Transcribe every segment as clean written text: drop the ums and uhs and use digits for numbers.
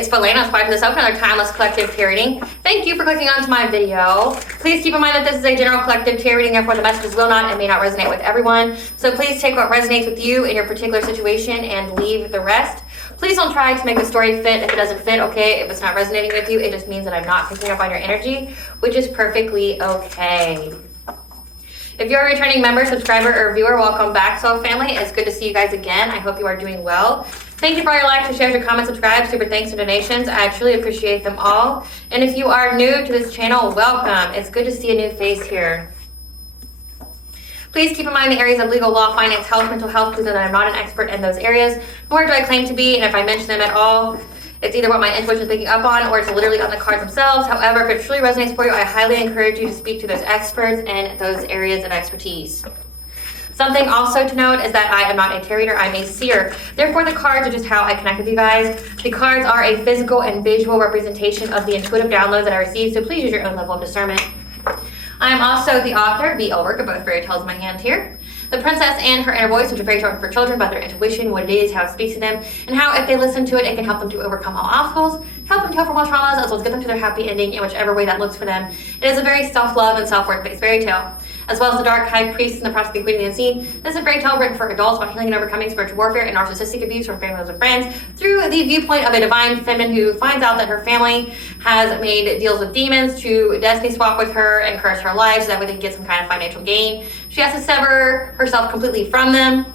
it's Felena, inspired to this open another timeless collective tarot reading. Thank you for clicking onto my video. Please keep in mind that this is a general collective tarot reading, therefore the messages will not and may not resonate with everyone. So please take what resonates with you in your particular situation and leave the rest. Please don't try to make the story fit if it doesn't fit, okay? If it's not resonating with you, it just means that I'm not picking up on your energy, which is perfectly okay. If you're a returning member, subscriber, or viewer, welcome back, Soul Family. It's good to see you guys again. I hope you are doing well. Thank you for all your likes, your shares, your comments, subscribe, super thanks, and donations. I truly appreciate them all. And if you are new to this channel, welcome. It's good to see a new face here. Please keep in mind the areas of legal, law, finance, health, mental health. Please know that I'm not an expert in those areas, nor do I claim to be. And if I mention them at all, it's either what my intuition is picking up on or it's literally on the cards themselves. However, if it truly resonates for you, I highly encourage you to speak to those experts in those areas of expertise. Something also to note is that I am not a tarot reader, I'm a seer. Therefore, the cards are just how I connect with you guys. The cards are a physical and visual representation of the intuitive downloads that I received, so please use your own level of discernment. I am also the author, the work of both fairy tales in my hand here. The Princess and Her Inner Voice, which are fairy tales for children about their intuition, what it is, how it speaks to them, and how if they listen to it, it can help them to overcome all obstacles, help them to overcome all traumas, as well as get them to their happy ending in whichever way that looks for them. It is a very self-love and self-worth based fairy tale. As well as the Dark High Priestess and the Process of the Queen of the Unseen. This is a fairy tale written for adults about healing and overcoming spiritual warfare and narcissistic abuse from families and friends through the viewpoint of a divine feminine who finds out that her family has made deals with demons to destiny swap with her and curse her life so that way they can get some kind of financial gain. She has to sever herself completely from them,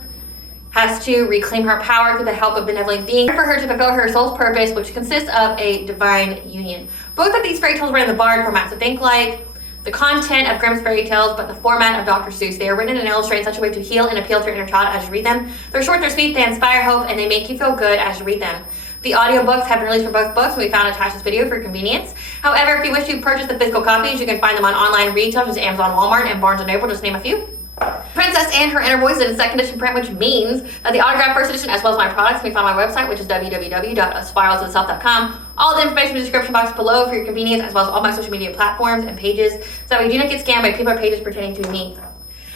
has to reclaim her power through the help of benevolent beings for her to fulfill her soul's purpose, which consists of a divine union. Both of these fairy tales were in the Bard format, so think like the content of Grimm's fairy tales, but the format of Dr. Seuss. They are written and illustrated in such a way to heal and appeal to your inner child as you read them. They're short, they're sweet, they inspire hope, and they make you feel good as you read them. The audiobooks have been released for both books, and we found attached this video for convenience. However, if you wish to purchase the physical copies, you can find them on online retail, such as Amazon, Walmart, and Barnes & Noble, just name a few. Princess and Her Inner Voice is in second edition print, which means that the autographed first edition, as well as my products, can be found on my website, which is www.aspiraltotheself.com. All the information in the description box below for your convenience, as well as all my social media platforms and pages, so that we do not get scammed by people or pages pertaining to me.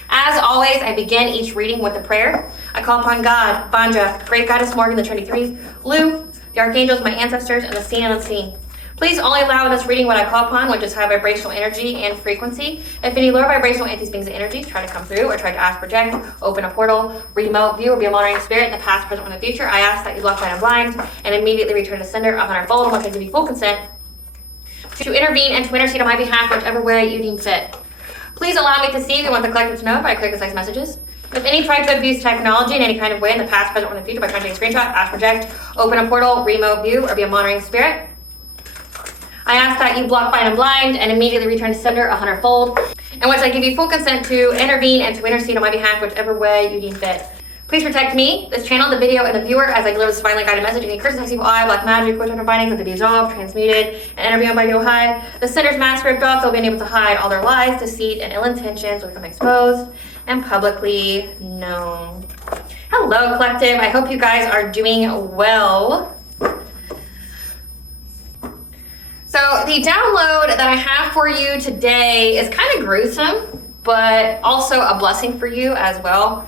As always, I begin each reading with a prayer. I call upon God, Banja, Great Goddess Morgan, the Trinity Threes, Lu, the Archangels, my ancestors, and the seen and unseen. Please only allow in this reading what I call upon, which is high vibrational energy and frequency. If any lower vibrational entities, beings, and energies try to come through or try to ask, project, open a portal, remote view, or be a monitoring spirit in the past, present, or in the future, I ask that you block, blind, and blind and immediately return to sender of our fold once I give you full consent to intervene and to intercede on my behalf, whichever way you deem fit. Please allow me to see if you want the collective to know by clear, concise messages. If any try to abuse technology in any kind of way in the past, present, or in the future by trying to take a screenshot, ask, project, open a portal, remote view, or be a monitoring spirit, I ask that you block, blind, and immediately return to sender 100-fold, in which I give you full consent to intervene and to intercede on my behalf, whichever way you deem fit. Please protect me, this channel, the video, and the viewer as I deliver this divinely guided message. Any curses, evil eye, black magic, witch, bindings, let them be dissolved, transmuted, and interviewed by Yo High. The sender's mask ripped off, they'll be unable to hide all their lies, deceit, and ill intentions will become exposed and publicly known. Hello, collective. I hope you guys are doing well. So the download that I have for you today is kind of gruesome, but also a blessing for you as well.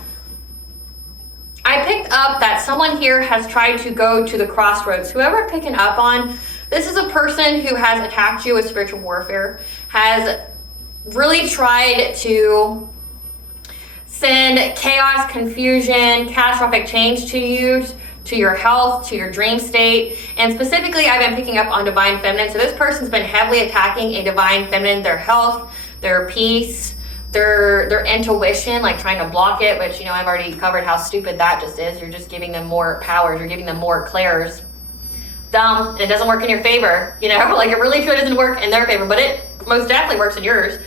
I picked up that someone here has tried to go to the crossroads. Whoever I'm picking up on, this is a person who has attacked you with spiritual warfare, has really tried to send chaos, confusion, catastrophic change to you, to your health, to your dream state. And specifically, I've been picking up on divine feminine. So this person's been heavily attacking a divine feminine, their health, their peace, their intuition, like trying to block it, which, you know, I've already covered how stupid that just is. You're just giving them more powers. You're giving them more clairs. Dumb. And it doesn't work in your favor, you know, like it really truly doesn't work in their favor, but it most definitely works in yours.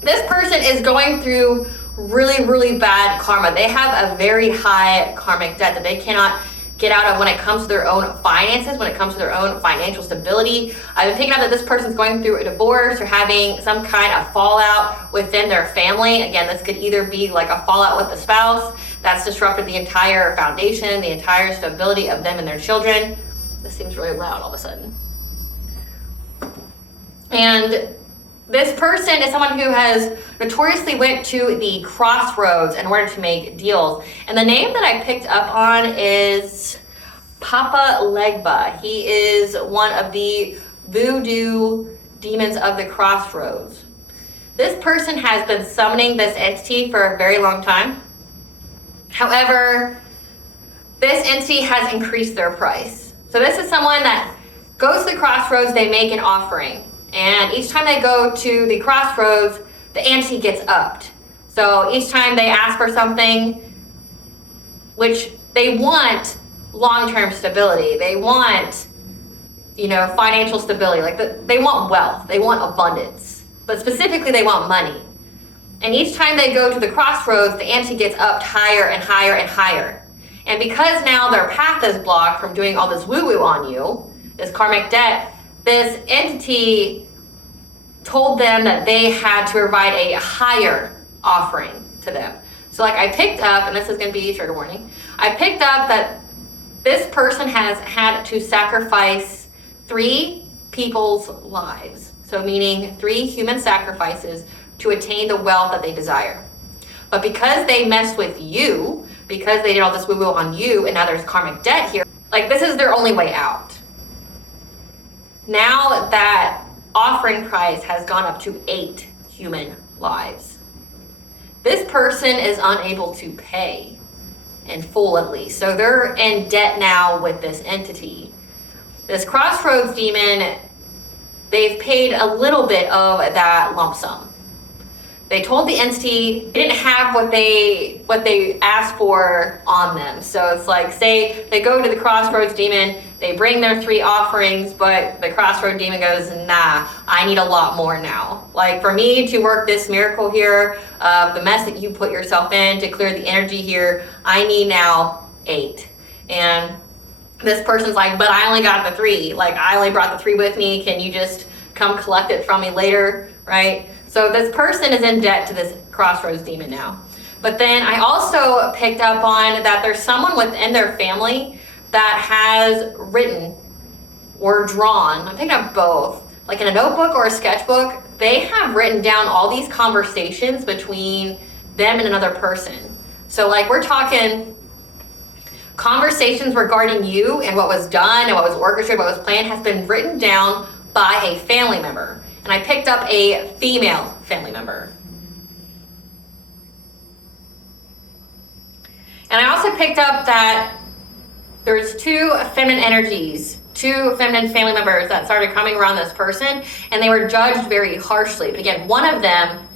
This person is going through really, really bad karma. They have a very high karmic debt that they cannot get out of when it comes to their own finances, when it comes to their own financial stability. I've been picking up that this person's going through a divorce or having some kind of fallout within their family. Again, this could either be like a fallout with the spouse that's disrupted the entire foundation, the entire stability of them and their children. This seems really loud all of a sudden. And this person is someone who has notoriously went to the crossroads in order to make deals. And the name that I picked up on is Papa Legba. He is one of the voodoo demons of the crossroads. This person has been summoning this entity for a very long time. However, this entity has increased their price. So this is someone that goes to the crossroads, they make an offering. And each time they go to the crossroads, the ante gets upped. So each time they ask for something, which they want long-term stability. They want, financial stability. Like they want wealth. They want abundance. But specifically, they want money. And each time they go to the crossroads, the ante gets upped higher and higher and higher. And because now their path is blocked from doing all this woo-woo on you, this karmic debt, this entity told them that they had to provide a higher offering to them. So like I picked up, and this is going to be trigger warning, I picked up that this person has had to sacrifice 3 people's lives. So meaning 3 human sacrifices to attain the wealth that they desire. But because they messed with you, because they did all this woo-woo on you, and now there's karmic debt here, like this is their only way out. Now that offering price has gone up to 8 human lives. This person is unable to pay in full, at least. So they're in debt now with this entity. This crossroads demon, they've paid a little bit of that lump sum. They told the entity they didn't have what they asked for on them. So it's like, say they go to the crossroads demon, they bring their 3 offerings, but the crossroad demon goes, nah, I need a lot more now. Like for me to work this miracle here, the mess that you put yourself in to clear the energy here, I need now 8. And this person's like, but I only got the 3. Like I only brought the 3 with me. Can you just come collect it from me later, right? So this person is in debt to this crossroads demon now. But then I also picked up on that there's someone within their family that has written or drawn, I'm picking up both, like in a notebook or a sketchbook, they have written down all these conversations between them and another person. So like we're talking conversations regarding you and what was done and what was orchestrated, what was planned has been written down by a family member. And I picked up a female family member. And I also picked up that there's 2 feminine energies, 2 feminine family members that started coming around this person, and they were judged very harshly. But again, one of them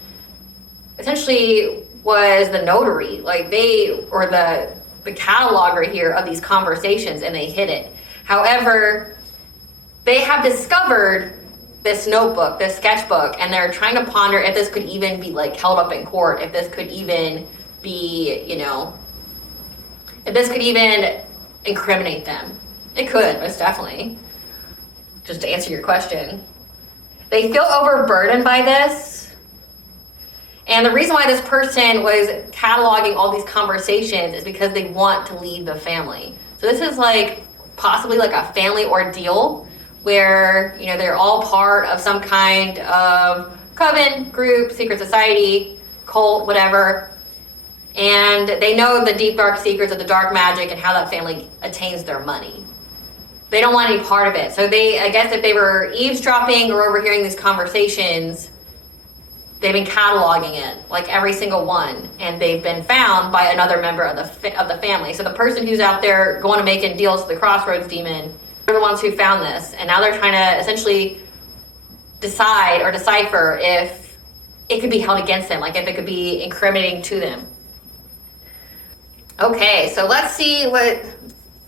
essentially was the notary, like the cataloger here of these conversations, and they hid it. However, they have discovered this notebook, this sketchbook, and they're trying to ponder if this could even be like held up in court, if this could even be, if this could even incriminate them. It could, most definitely. Just to answer your question. They feel overburdened by this. And the reason why this person was cataloging all these conversations is because they want to leave the family. So this is like possibly like a family ordeal where, they're all part of some kind of coven, group, secret society, cult, whatever. And they know the deep, dark secrets of the dark magic and how that family attains their money. They don't want any part of it. So I guess if they were eavesdropping or overhearing these conversations, they've been cataloging it, like every single one. And they've been found by another member of the family. So the person who's out there going to making deals with the crossroads demon, they're the ones who found this. And now they're trying to essentially decide or decipher if it could be held against them, like if it could be incriminating to them. Okay, so let's see what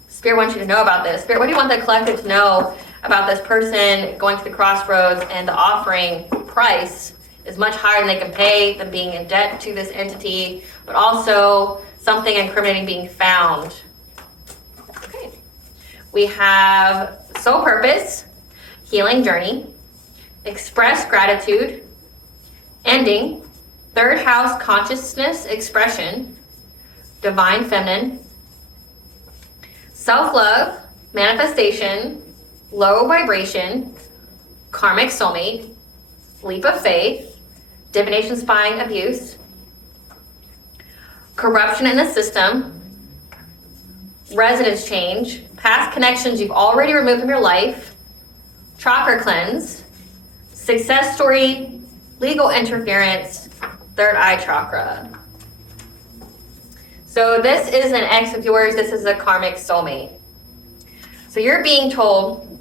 Spirit wants you to know about this. Spirit, what do you want the collective to know about this person going to the crossroads and the offering price is much higher than they can pay, them being in debt to this entity, but also something incriminating being found. Okay. We have soul purpose, healing journey, express gratitude, ending, 3rd house consciousness expression, divine feminine, self-love, manifestation, low vibration, karmic soulmate, leap of faith, divination spying abuse, corruption in the system, residence change, past connections you've already removed from your life, chakra cleanse, success story, legal interference, third eye chakra. So this is an ex of yours. This is a karmic soulmate. So you're being told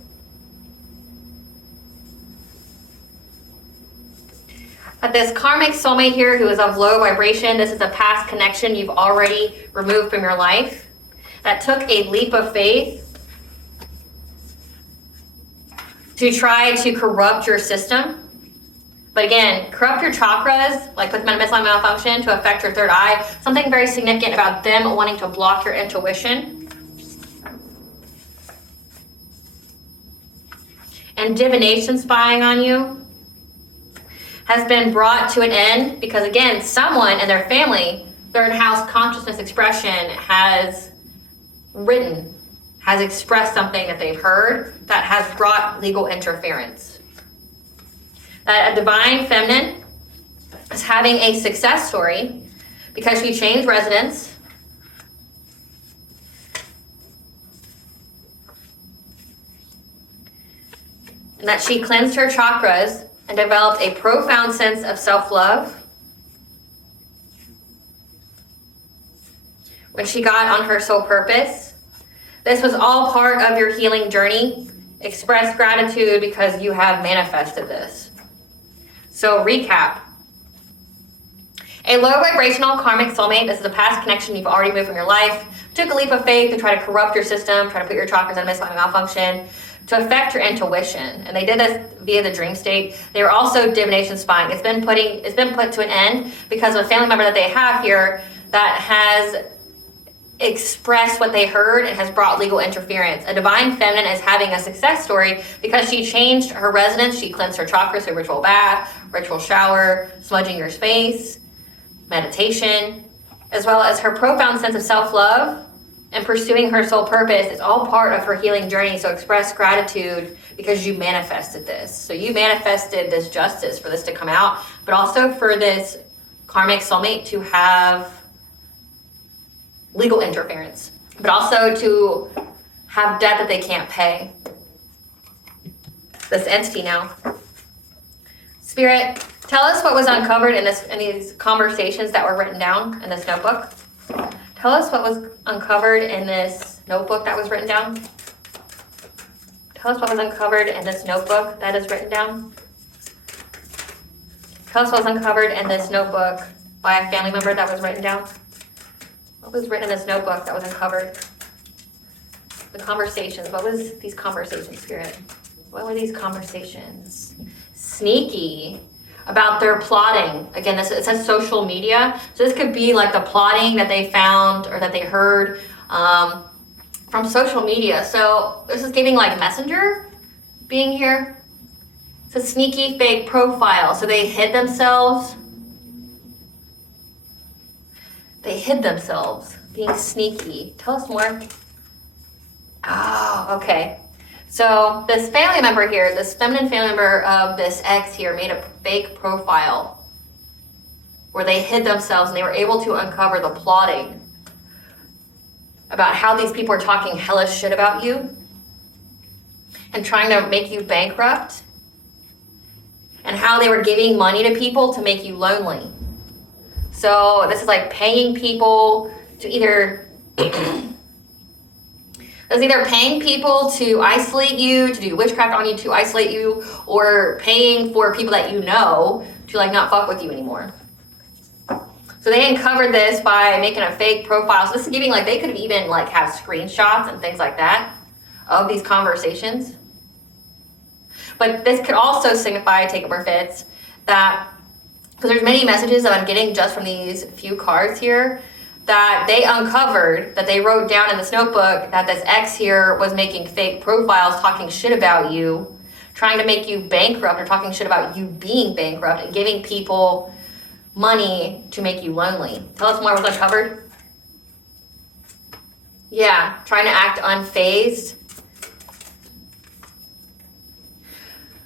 that this karmic soulmate here who is of low vibration, this is a past connection you've already removed from your life, that took a leap of faith to try to corrupt your system. But again, corrupt your chakras, like put them in a misalignment malfunction to affect your third eye. Something very significant about them wanting to block your intuition. And divination spying on you has been brought to an end because, again, someone in their family, third house consciousness expression, has written, has expressed something that they've heard that has brought legal interference. That a divine feminine is having a success story because she changed residence, and that she cleansed her chakras and developed a profound sense of self-love when she got on her soul purpose. This was all part of your healing journey. Express gratitude because you have manifested this. So recap. A low vibrational karmic soulmate, this is a past connection you've already moved from your life, took a leap of faith to try to corrupt your system, try to put your chakras in a misalignment malfunction, to affect your intuition. And they did this via the dream state. They were also divination spying. It's been put to an end because of a family member that they have here that has expressed what they heard and has brought legal interference. A divine feminine is having a success story because she changed her residence. She cleansed her chakras through ritual bath, ritual shower, smudging your space, meditation, as well as her profound sense of self-love and pursuing her soul purpose. It's all part of her healing journey. So express gratitude because you manifested this. So you manifested this justice for this to come out, but also for this karmic soulmate to have legal interference, but also to have debt that they can't pay. This entity now. Spirit, tell us what was uncovered in these conversations that were written down in this notebook. Tell us what was uncovered in this notebook that was written down. Tell us what was uncovered in this notebook that is written down. Tell us what was uncovered in this notebook by a family member that was written down. What was written in this notebook that was uncovered? The conversations. What was these conversations, Spirit? What were these conversations? Sneaky. About their plotting. Again, it says social media. So this could be like the plotting that they found or that they heard from social media. So this is giving like messenger being here. It's a sneaky fake profile. So they hid themselves. They hid themselves, being sneaky. Tell us more. Oh, okay. So this family member here, this feminine family member of this ex here made a fake profile where they hid themselves and they were able to uncover the plotting about how these people are talking hellish shit about you and trying to make you bankrupt and how they were giving money to people to make you lonely. So this is like paying people to either It's either paying people to isolate you, to do witchcraft on you to isolate you, or paying for people that you know to like not fuck with you anymore. So they uncovered this by making a fake profile. So this is giving like they could have even like have screenshots and things like that of these conversations. But this could also signify, take it where it fits, that because there's many messages that I'm getting just from these few cards here that they uncovered, that they wrote down in this notebook, that this ex here was making fake profiles, talking shit about you, trying to make you bankrupt or talking shit about you being bankrupt and giving people money to make you lonely. Tell us more. Was uncovered? Yeah, trying to act unfazed.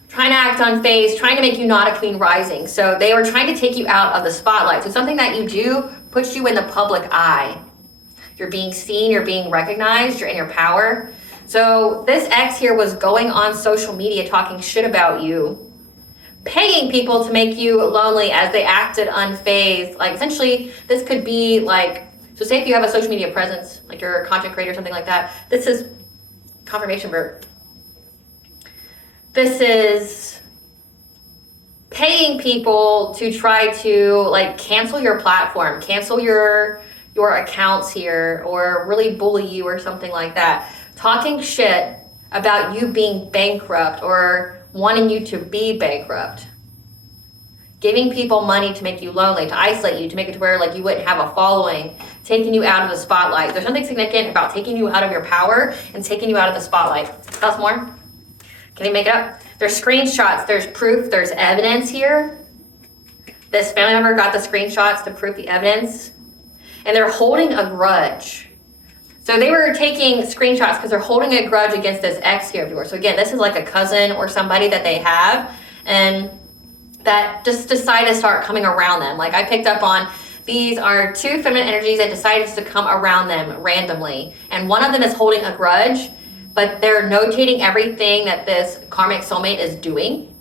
Trying to act unfazed, trying to make you not a queen rising. So they were trying to take you out of the spotlight. So something that you do puts you in the public eye. You're being seen, you're being recognized, you're in your power. So this ex here was going on social media talking shit about you, paying people to make you lonely as they acted unfazed. Like essentially, this could be like, so say if you have a social media presence, like you're a content creator or something like that, this is confirmation for, this is paying people to try to like cancel your platform, cancel your accounts here, or really bully you or something like that. Talking shit about you being bankrupt or wanting you to be bankrupt. Giving people money to make you lonely, to isolate you, to make it to where like you wouldn't have a following, taking you out of the spotlight. There's something significant about taking you out of your power and taking you out of the spotlight. Tell us more. Can you make it up? There's screenshots, there's proof, there's evidence here. This family member got the screenshots, the proof, the evidence, and they're holding a grudge. So they were taking screenshots because they're holding a grudge against this ex here of yours. So again, this is like a cousin or somebody that they have, and that just decided to start coming around them. Like I picked up on, these are two feminine energies that decided to come around them randomly. And one of them is holding a grudge, but they're notating everything that this karmic soulmate is doing.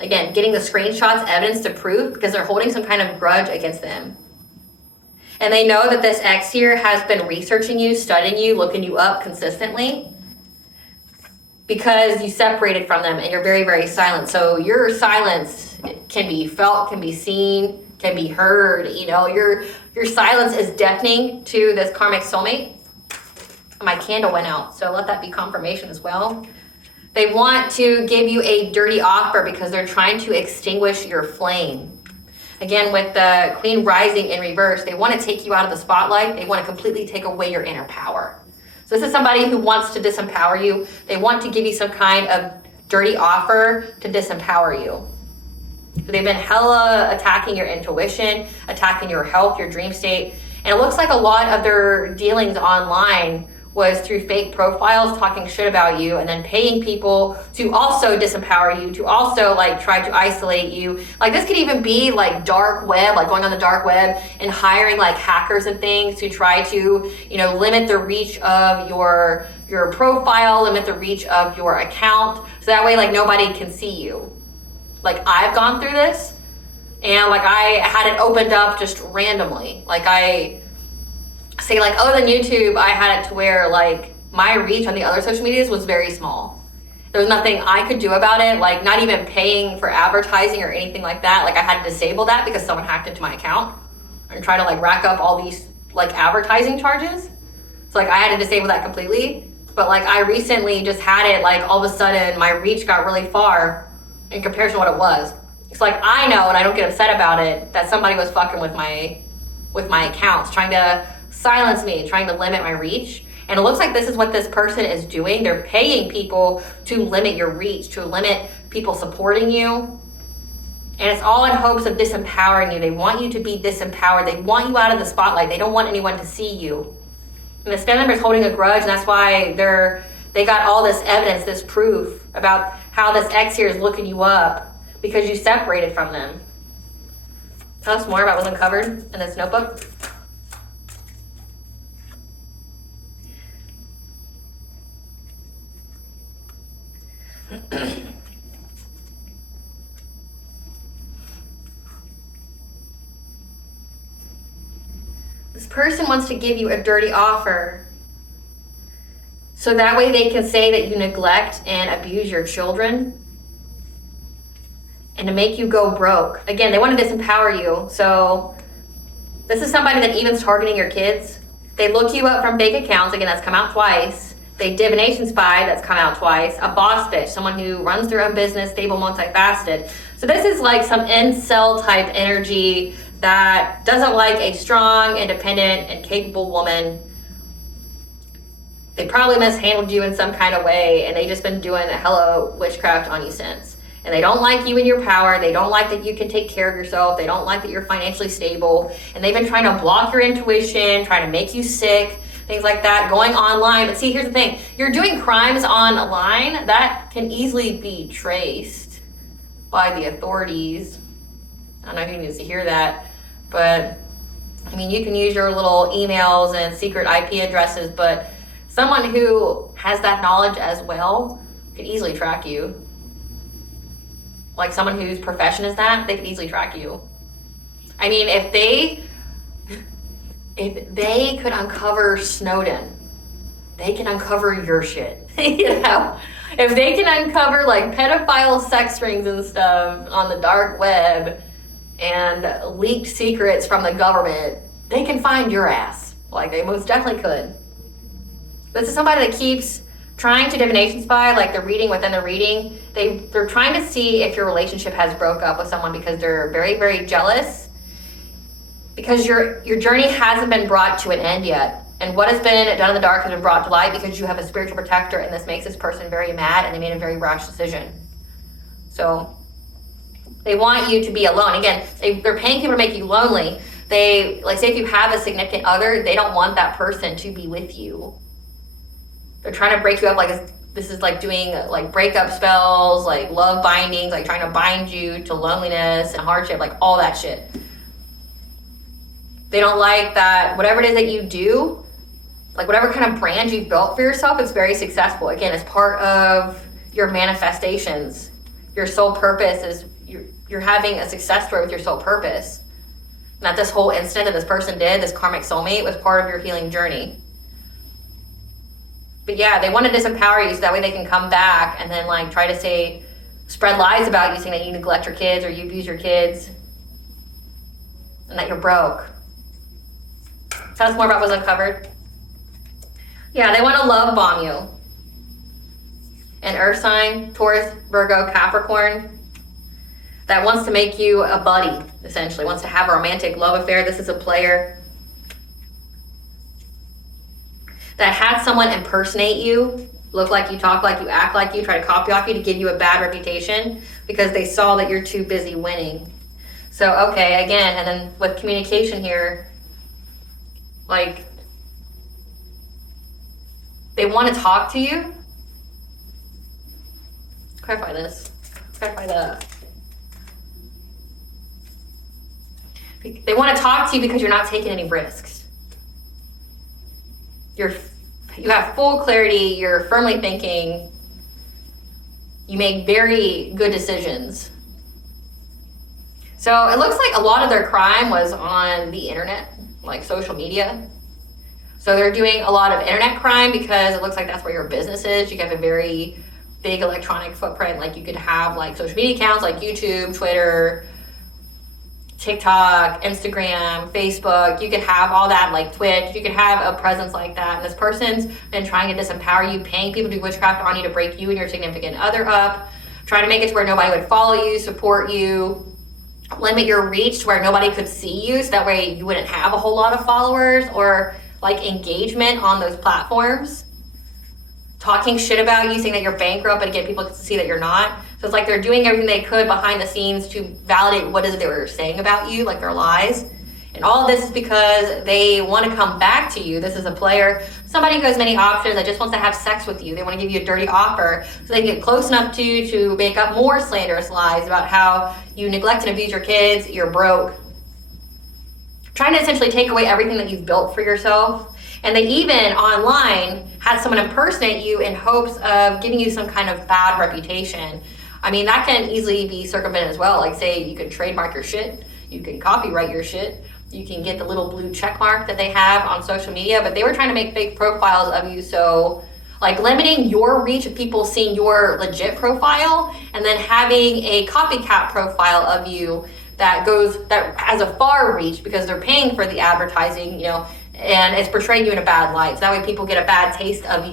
Again, getting the screenshots, evidence to prove, because they're holding some kind of grudge against them. And they know that this ex here has been researching you, studying you, looking you up consistently, because you separated from them and you're very, very silent. So your silence can be felt, can be seen, can be heard. You know, your silence is deafening to this karmic soulmate. My candle went out, so let that be confirmation as well. They want to give you a dirty offer because they're trying to extinguish your flame. Again, with the Queen rising in reverse, they want to take you out of the spotlight. They want to completely take away your inner power. So this is somebody who wants to disempower you. They want to give you some kind of dirty offer to disempower you. They've been hella attacking your intuition, attacking your health, your dream state. And it looks like a lot of their dealings online was through fake profiles talking shit about you and then paying people to also disempower you, to also like try to isolate you. Like this could even be like dark web, like going on the dark web and hiring like hackers and things to try to, you know, limit the reach of your profile, limit the reach of your account. So that way like nobody can see you. Like I've gone through this and like I had it opened up just randomly. Like I say like, oh, then YouTube, I had it to where like my reach on the other social medias was very small. There was nothing I could do about it, like not even paying for advertising or anything like that. Like I had to disable that because someone hacked into my account and try to like rack up all these like advertising charges. So like I had to disable that completely. But like I recently just had it like all of a sudden my reach got really far in comparison to what it was. It's like I know, and I don't get upset about it, that somebody was fucking with my accounts, trying to silence me, trying to limit my reach. And it looks like this is what this person is doing. They're paying people to limit your reach, to limit people supporting you. And it's all in hopes of disempowering you. They want you to be disempowered. They want you out of the spotlight. They don't want anyone to see you. And this family member is holding a grudge, and that's why they got all this evidence, this proof about how this ex here is looking you up because you separated from them. Tell us more about what's uncovered in this notebook. This person wants to give you a dirty offer so that way they can say that you neglect and abuse your children and to make you go broke. Again, they want to disempower you. So this is somebody that even's targeting your kids. They look you up from fake accounts. Again, that's come out twice. They divination spy, that's come out twice. A boss bitch, someone who runs their own business, stable, multifaceted. So this is like some incel type energy that doesn't like a strong, independent, and capable woman. They probably mishandled you in some kind of way, and they just been doing a hella witchcraft on you since. And they don't like you and your power. They don't like that you can take care of yourself. They don't like that you're financially stable. And they've been trying to block your intuition, trying to make you sick, things like that, going online. But see, here's the thing. You're doing crimes online that can easily be traced by the authorities. I don't know who needs to hear that, but I mean, you can use your little emails and secret IP addresses, but Someone who has that knowledge as well could easily track you. Like someone whose profession is that, they could easily track you. I mean, if they could uncover Snowden, they can uncover your shit. You know? If they can uncover like pedophile sex rings and stuff on the dark web and leaked secrets from the government, they can find your ass. Like, they most definitely could. This is somebody that keeps trying to divination spy, like the reading within the reading. They're trying to see if your relationship has broke up with someone because they're very, very jealous. Because your journey hasn't been brought to an end yet. And what has been done in the dark has been brought to light because you have a spiritual protector, and this makes this person very mad, and they made a very rash decision. So they want you to be alone. Again, they're paying people to make you lonely. They, like, say if you have a significant other, they don't want that person to be with you. They're trying to break you up. Like, this is like doing like breakup spells, like love bindings, like trying to bind you to loneliness and hardship, like all that shit. They don't like that whatever it is that you do, like whatever kind of brand you've built for yourself, is very successful. Again, it's part of your manifestations. Your soul purpose is you're having a success story with your soul purpose. Not this whole incident that this person did, this karmic soulmate, was part of your healing journey. But yeah, they want to disempower you so that way they can come back and then like try to spread lies about you, saying that you neglect your kids or you abuse your kids and that you're broke. Tell us more about what's uncovered. Yeah, they want to love bomb you. An earth sign, Taurus, Virgo, Capricorn, that wants to make you a buddy, essentially, wants to have a romantic love affair. This is a player that had someone impersonate you, look like you, talk like you, act like you, try to copy off you to give you a bad reputation because they saw that you're too busy winning. So, okay, again, and then with communication here, like, they want to talk to you. Clarify this. Clarify that. They want to talk to you because you're not taking any risks. You have full clarity. You're firmly thinking. You make very good decisions. So it looks like a lot of their crime was on the internet, like social media. So they're doing a lot of internet crime because it looks like that's where your business is. You have a very big electronic footprint. Like you could have like social media accounts like YouTube, Twitter, TikTok, Instagram, Facebook. You could have all that, like Twitch. You could have a presence like that. And this person's been trying to disempower you, paying people to do witchcraft on you to break you and your significant other up, trying to make it to where nobody would follow you, support you, limit your reach to where nobody could see you, so that way you wouldn't have a whole lot of followers or like engagement on those platforms. Talking shit about you, saying that you're bankrupt, but again, people can see that you're not. So it's like they're doing everything they could behind the scenes to validate what is it they were saying about you, like their lies. And all of this is because they want to come back to you. This is a player, somebody who has many options, that just wants to have sex with you. They want to give you a dirty offer so they can get close enough to you to make up more slanderous lies about how you neglect and abuse your kids, you're broke. Trying to essentially take away everything that you've built for yourself. And they even online had someone impersonate you in hopes of giving you some kind of bad reputation. I mean, that can easily be circumvented as well. Like, say you can trademark your shit, you can copyright your shit, you can get the little blue check mark that they have on social media, but they were trying to make fake profiles of you. So like limiting your reach of people seeing your legit profile and then having a copycat profile of you that has a far reach because they're paying for the advertising, you know, and it's portraying you in a bad light. So that way people get a bad taste of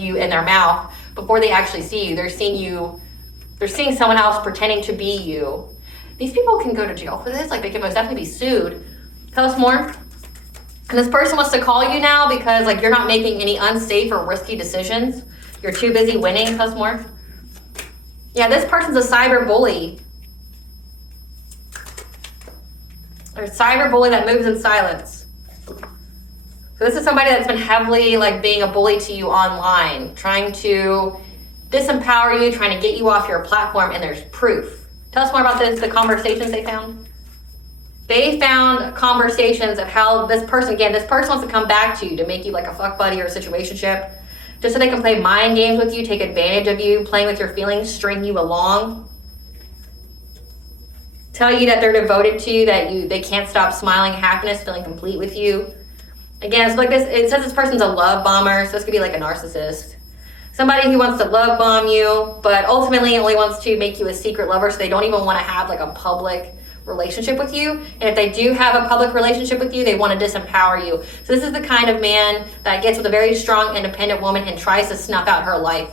you in their mouth before they actually see you. They're seeing someone else pretending to be you. These people can go to jail for this. Like, they can most definitely be sued. Tell us more. And this person wants to call you now because like you're not making any unsafe or risky decisions. You're too busy winning. Tell us more. Yeah, this person's a cyber bully. Or a cyber bully that moves in silence. So this is somebody that's been heavily like being a bully to you online, trying to disempower you, trying to get you off your platform, and there's proof. Tell us more about the conversations they found. They found conversations of how this person wants to come back to you to make you like a fuck buddy or a situationship, just so they can play mind games with you, take advantage of you, playing with your feelings, string you along, tell you that they're devoted to you, that they can't stop smiling, happiness, feeling complete with you. Again, it's like this. It says this person's a love bomber, so this could be like a narcissist. Somebody who wants to love bomb you, but ultimately only wants to make you a secret lover, so they don't even want to have like a public relationship with you. And if they do have a public relationship with you, they want to disempower you. So this is the kind of man that gets with a very strong, independent woman and tries to snuff out her life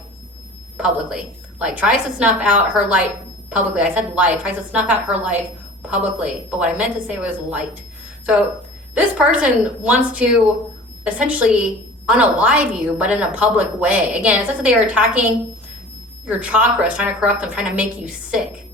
publicly. Like tries to snuff out her light publicly. I said life. Tries to snuff out her life publicly. But what I meant to say was light. So this person wants to essentially unalive you, but in a public way. Again, it says that they are attacking your chakras, trying to corrupt them, trying to make you sick.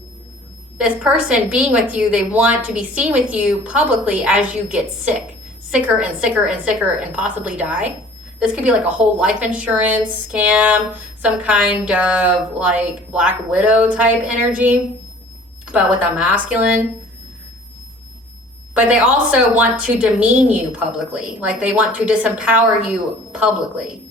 This person being with you, they want to be seen with you publicly as you get sick, sicker and sicker and sicker, and possibly die. This could be like a whole life insurance scam, some kind of like Black Widow type energy, but with a masculine. But they also want to demean you publicly. Like they want to disempower you publicly.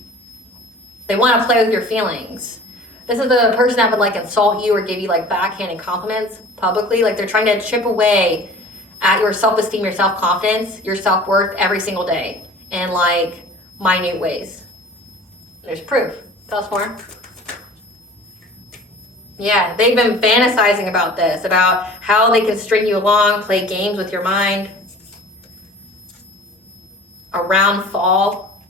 They want to play with your feelings. This is the person that would like insult you or give you like backhanded compliments publicly. Like they're trying to chip away at your self-esteem, your self-confidence, your self-worth every single day in like minute ways. There's proof. Tell us more. Yeah, they've been fantasizing about this, about how they can string you along, play games with your mind. Around fall.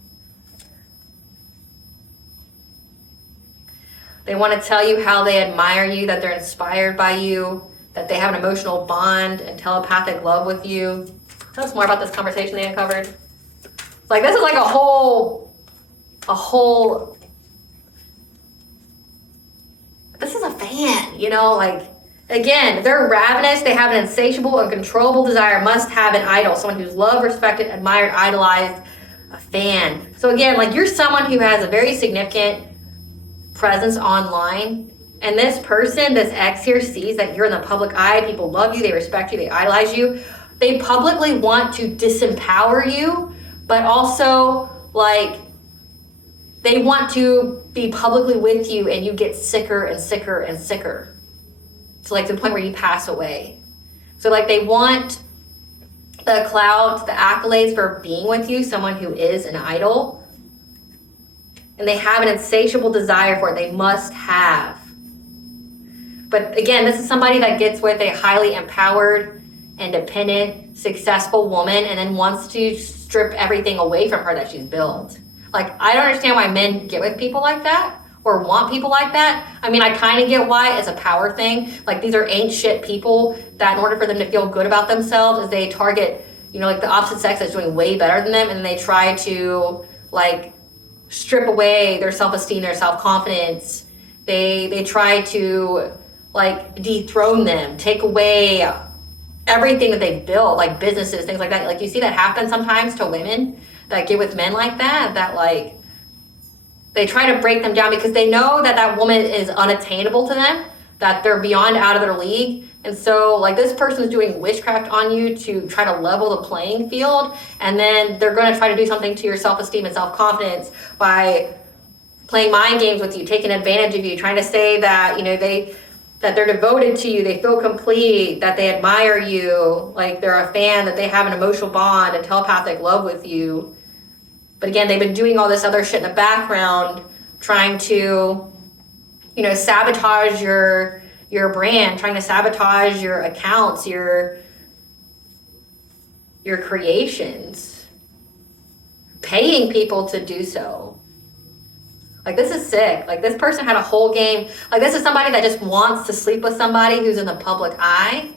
They want to tell you how they admire you, that they're inspired by you, that they have an emotional bond and telepathic love with you. Tell us more about this conversation they uncovered. Like this is like a whole, this is a fan, you know, like, again, they're ravenous. They have an insatiable, uncontrollable desire, must have an idol, someone who's loved, respected, admired, idolized, a fan. So again, like you're someone who has a very significant presence online, and this person, this ex here, sees that you're in the public eye. People love you, they respect you, they idolize you. They publicly want to disempower you, but also like they want to be publicly with you and you get sicker and sicker and sicker. So like to the point where you pass away. So like they want the clout, the accolades for being with you, someone who is an idol. And they have an insatiable desire for it. They must have. But again, this is somebody that gets with a highly empowered, independent, successful woman and then wants to strip everything away from her that she's built. Like, I don't understand why men get with people like that or want people like that. I mean, I kind of get why. It's a power thing. Like, these are ain't shit people that in order for them to feel good about themselves is they target, you know, like the opposite sex that's doing way better than them, and they try to, like, strip away their self-esteem, their self-confidence. They try to, like, dethrone them, take away everything that they've built, like businesses, things like that. Like, you see that happen sometimes to women that get with men like that, that like they try to break them down because they know that that woman is unattainable to them, that they're beyond out of their league. And so like this person is doing witchcraft on you to try to level the playing field, and then they're going to try to do something to your self-esteem and self-confidence by playing mind games with you, taking advantage of you, trying to say that, you know, that they're devoted to you, they feel complete, that they admire you, like they're a fan, that they have an emotional bond and telepathic love with you. But again, they've been doing all this other shit in the background, trying to, you know, sabotage your brand, trying to sabotage your accounts, your creations, paying people to do so. Like, this is sick. Like, this person had a whole game. Like, this is somebody that just wants to sleep with somebody who's in the public eye.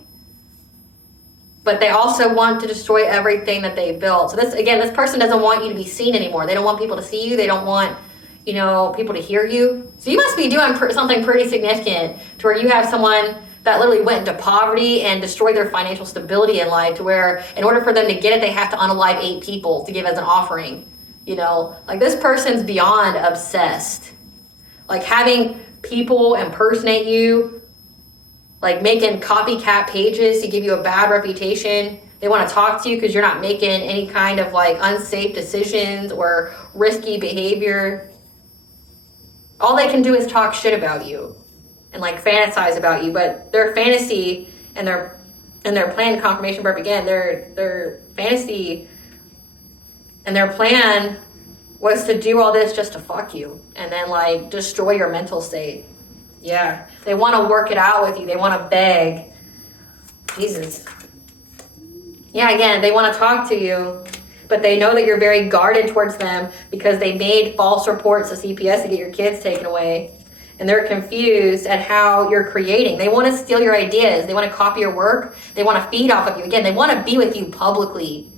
But they also want to destroy everything that they built. So this, again, this person doesn't want you to be seen anymore. They don't want people to see you. They don't want, you know, people to hear you. So you must be doing something pretty significant to where you have someone that literally went into poverty and destroyed their financial stability in life, to where in order for them to get it, they have to unalive 8 people to give as an offering. You know, like, this person's beyond obsessed. Like, having people impersonate you, like making copycat pages to give you a bad reputation, They want to talk to you because you're not making any kind of like unsafe decisions or risky behavior. All they can do is talk shit about you and like fantasize about you, but their fantasy and their plan, confirmation verb again, their fantasy and their plan was to do all this just to fuck you and then like destroy your mental state. Yeah, they want to work it out with you. They want to beg. Jesus. Yeah, again, they want to talk to you, but they know that you're very guarded towards them because they made false reports to CPS to get your kids taken away. And they're confused at how you're creating. They want to steal your ideas. They want to copy your work. They want to feed off of you. Again, they want to be with you publicly,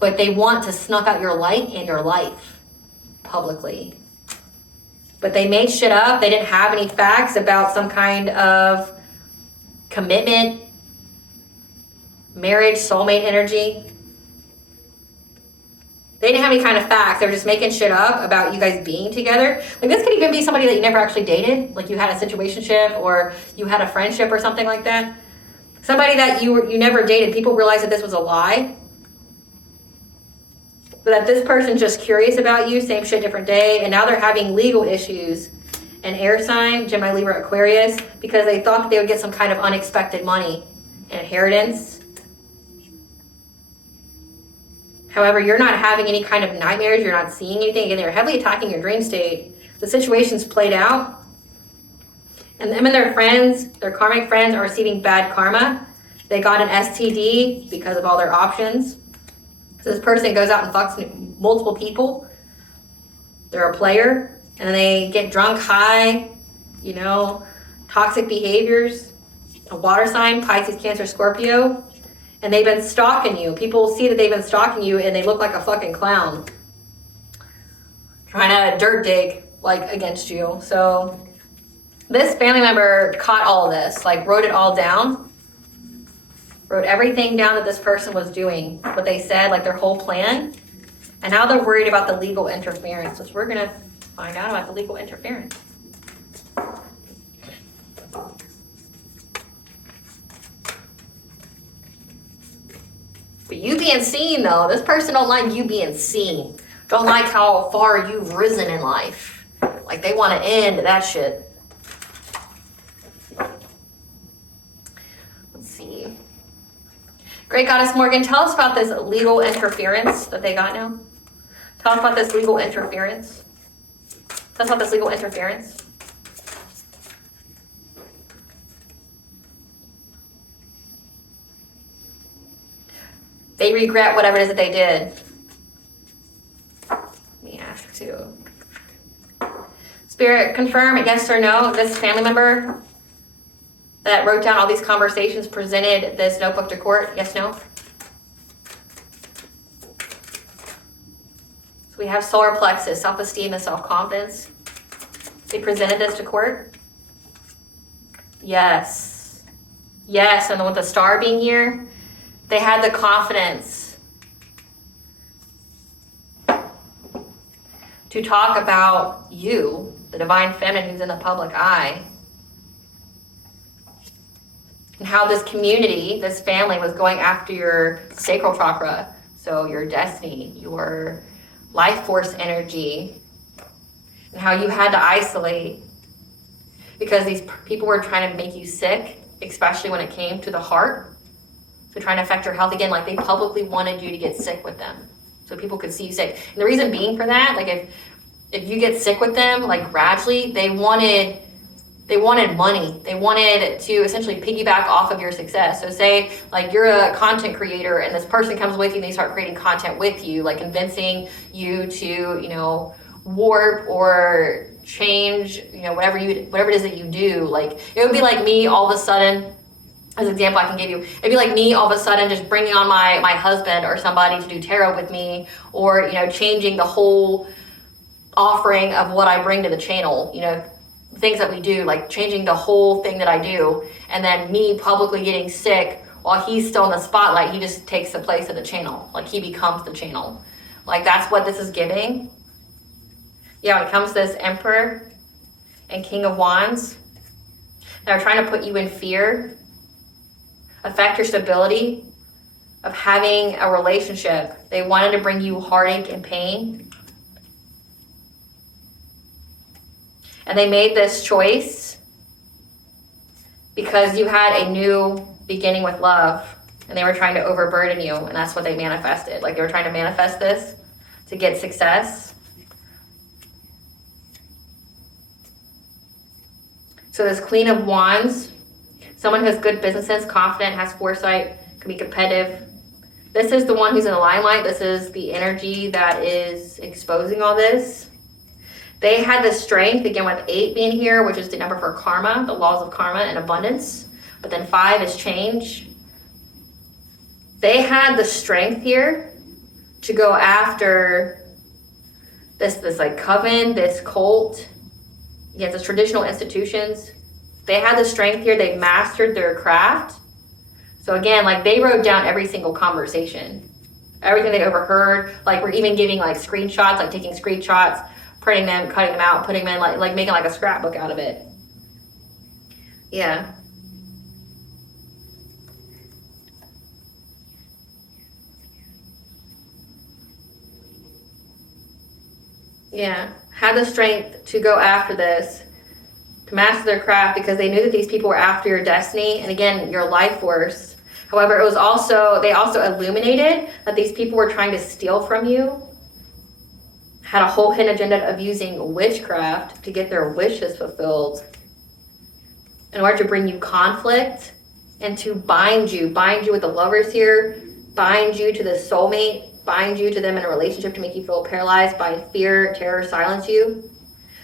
but they want to snuff out your light and your life publicly. But they made shit up. They didn't have any facts about some kind of commitment, marriage, soulmate energy. They didn't have any kind of facts. They were just making shit up about you guys being together. Like this could even be somebody that you never actually dated. Like you had a situationship or you had a friendship or something like that. Somebody that you never dated. People realized that this was a lie. But that this person's just curious about you, same shit, different day. And now they're having legal issues. An air sign, Gemini, Libra, Aquarius, because they thought that they would get some kind of unexpected money, an inheritance. However, you're not having any kind of nightmares. You're not seeing anything. Again, they're heavily attacking your dream state. The situation's played out. And them and their friends, their karmic friends, are receiving bad karma. They got an STD because of all their options. So this person goes out and fucks multiple people. They're a player. And then they get drunk, high, you know, toxic behaviors. A water sign, Pisces, Cancer, Scorpio. And they've been stalking you. People see that they've been stalking you and they look like a fucking clown. Trying to dirt dig, like, against you. So this family member caught all this, like, wrote it all down. Wrote everything down that this person was doing. What they said, like, their whole plan. And now they're worried about the legal interference. So we're going to find out about the legal interference. But you being seen, though, this person don't like you being seen. Don't like how far you've risen in life. Like they want to end that shit. Let's see. Great Goddess Morgan, tell us about this legal interference that they got now. Tell us about this legal interference. Tell us about this legal interference. They regret whatever it is that they did. Let me ask too. Spirit, confirm yes or no. This family member that wrote down all these conversations presented this notebook to court. Yes, no? So we have solar plexus, self-esteem and self-confidence. They presented this to court. Yes. Yes, and with the star being here, they had the confidence to talk about you, the divine feminine who's in the public eye, and how this community, this family was going after your sacral chakra, so your destiny, your life force energy, and how you had to isolate because these people were trying to make you sick, especially when it came to the heart. So trying to affect your health again, like they publicly wanted you to get sick with them so people could see you sick. And the reason being for that, like if you get sick with them, like gradually, they wanted money. They wanted to essentially piggyback off of your success. So say like you're a content creator and this person comes with you and they start creating content with you, like convincing you to, you know, warp or change, you know, whatever it is that you do. Like it would be like me all of a sudden, as an example I can give you, it'd be like me all of a sudden just bringing on my husband or somebody to do tarot with me, or, you know, changing the whole offering of what I bring to the channel, you know, things that we do, like changing the whole thing that I do, and then me publicly getting sick while he's still in the spotlight. He just takes the place of the channel, like he becomes the channel. Like that's what this is giving. Yeah, when it comes to this Emperor and King of Wands, they're trying to put you in fear, affect your stability, of having a relationship. They wanted to bring you heartache and pain. And they made this choice because you had a new beginning with love, and they were trying to overburden you, and that's what they manifested. Like, they were trying to manifest this to get success. So this Queen of Wands, someone who has good business sense, confident, has foresight, can be competitive. This is the one who's in the limelight. This is the energy that is exposing all this. They had the strength, again with 8 being here, which is the number for karma, the laws of karma and abundance. But then 5 is change. They had the strength here to go after this like coven, this cult, against the traditional institutions. They had the strength here. They mastered their craft. So again, like, they wrote down every single conversation, everything they overheard. Like, we're even giving like screenshots, like taking screenshots, printing them, cutting them out, putting them in, like making like a scrapbook out of it. Yeah. Yeah. Had the strength to go after this, to master their craft, because they knew that these people were after your destiny and, again, your life force. However, it was also, they also illuminated that these people were trying to steal from you, had a whole hidden agenda of using witchcraft to get their wishes fulfilled in order to bring you conflict and to bind you with the lovers here, bind you to the soulmate, bind you to them in a relationship to make you feel paralyzed by fear, terror, silence you.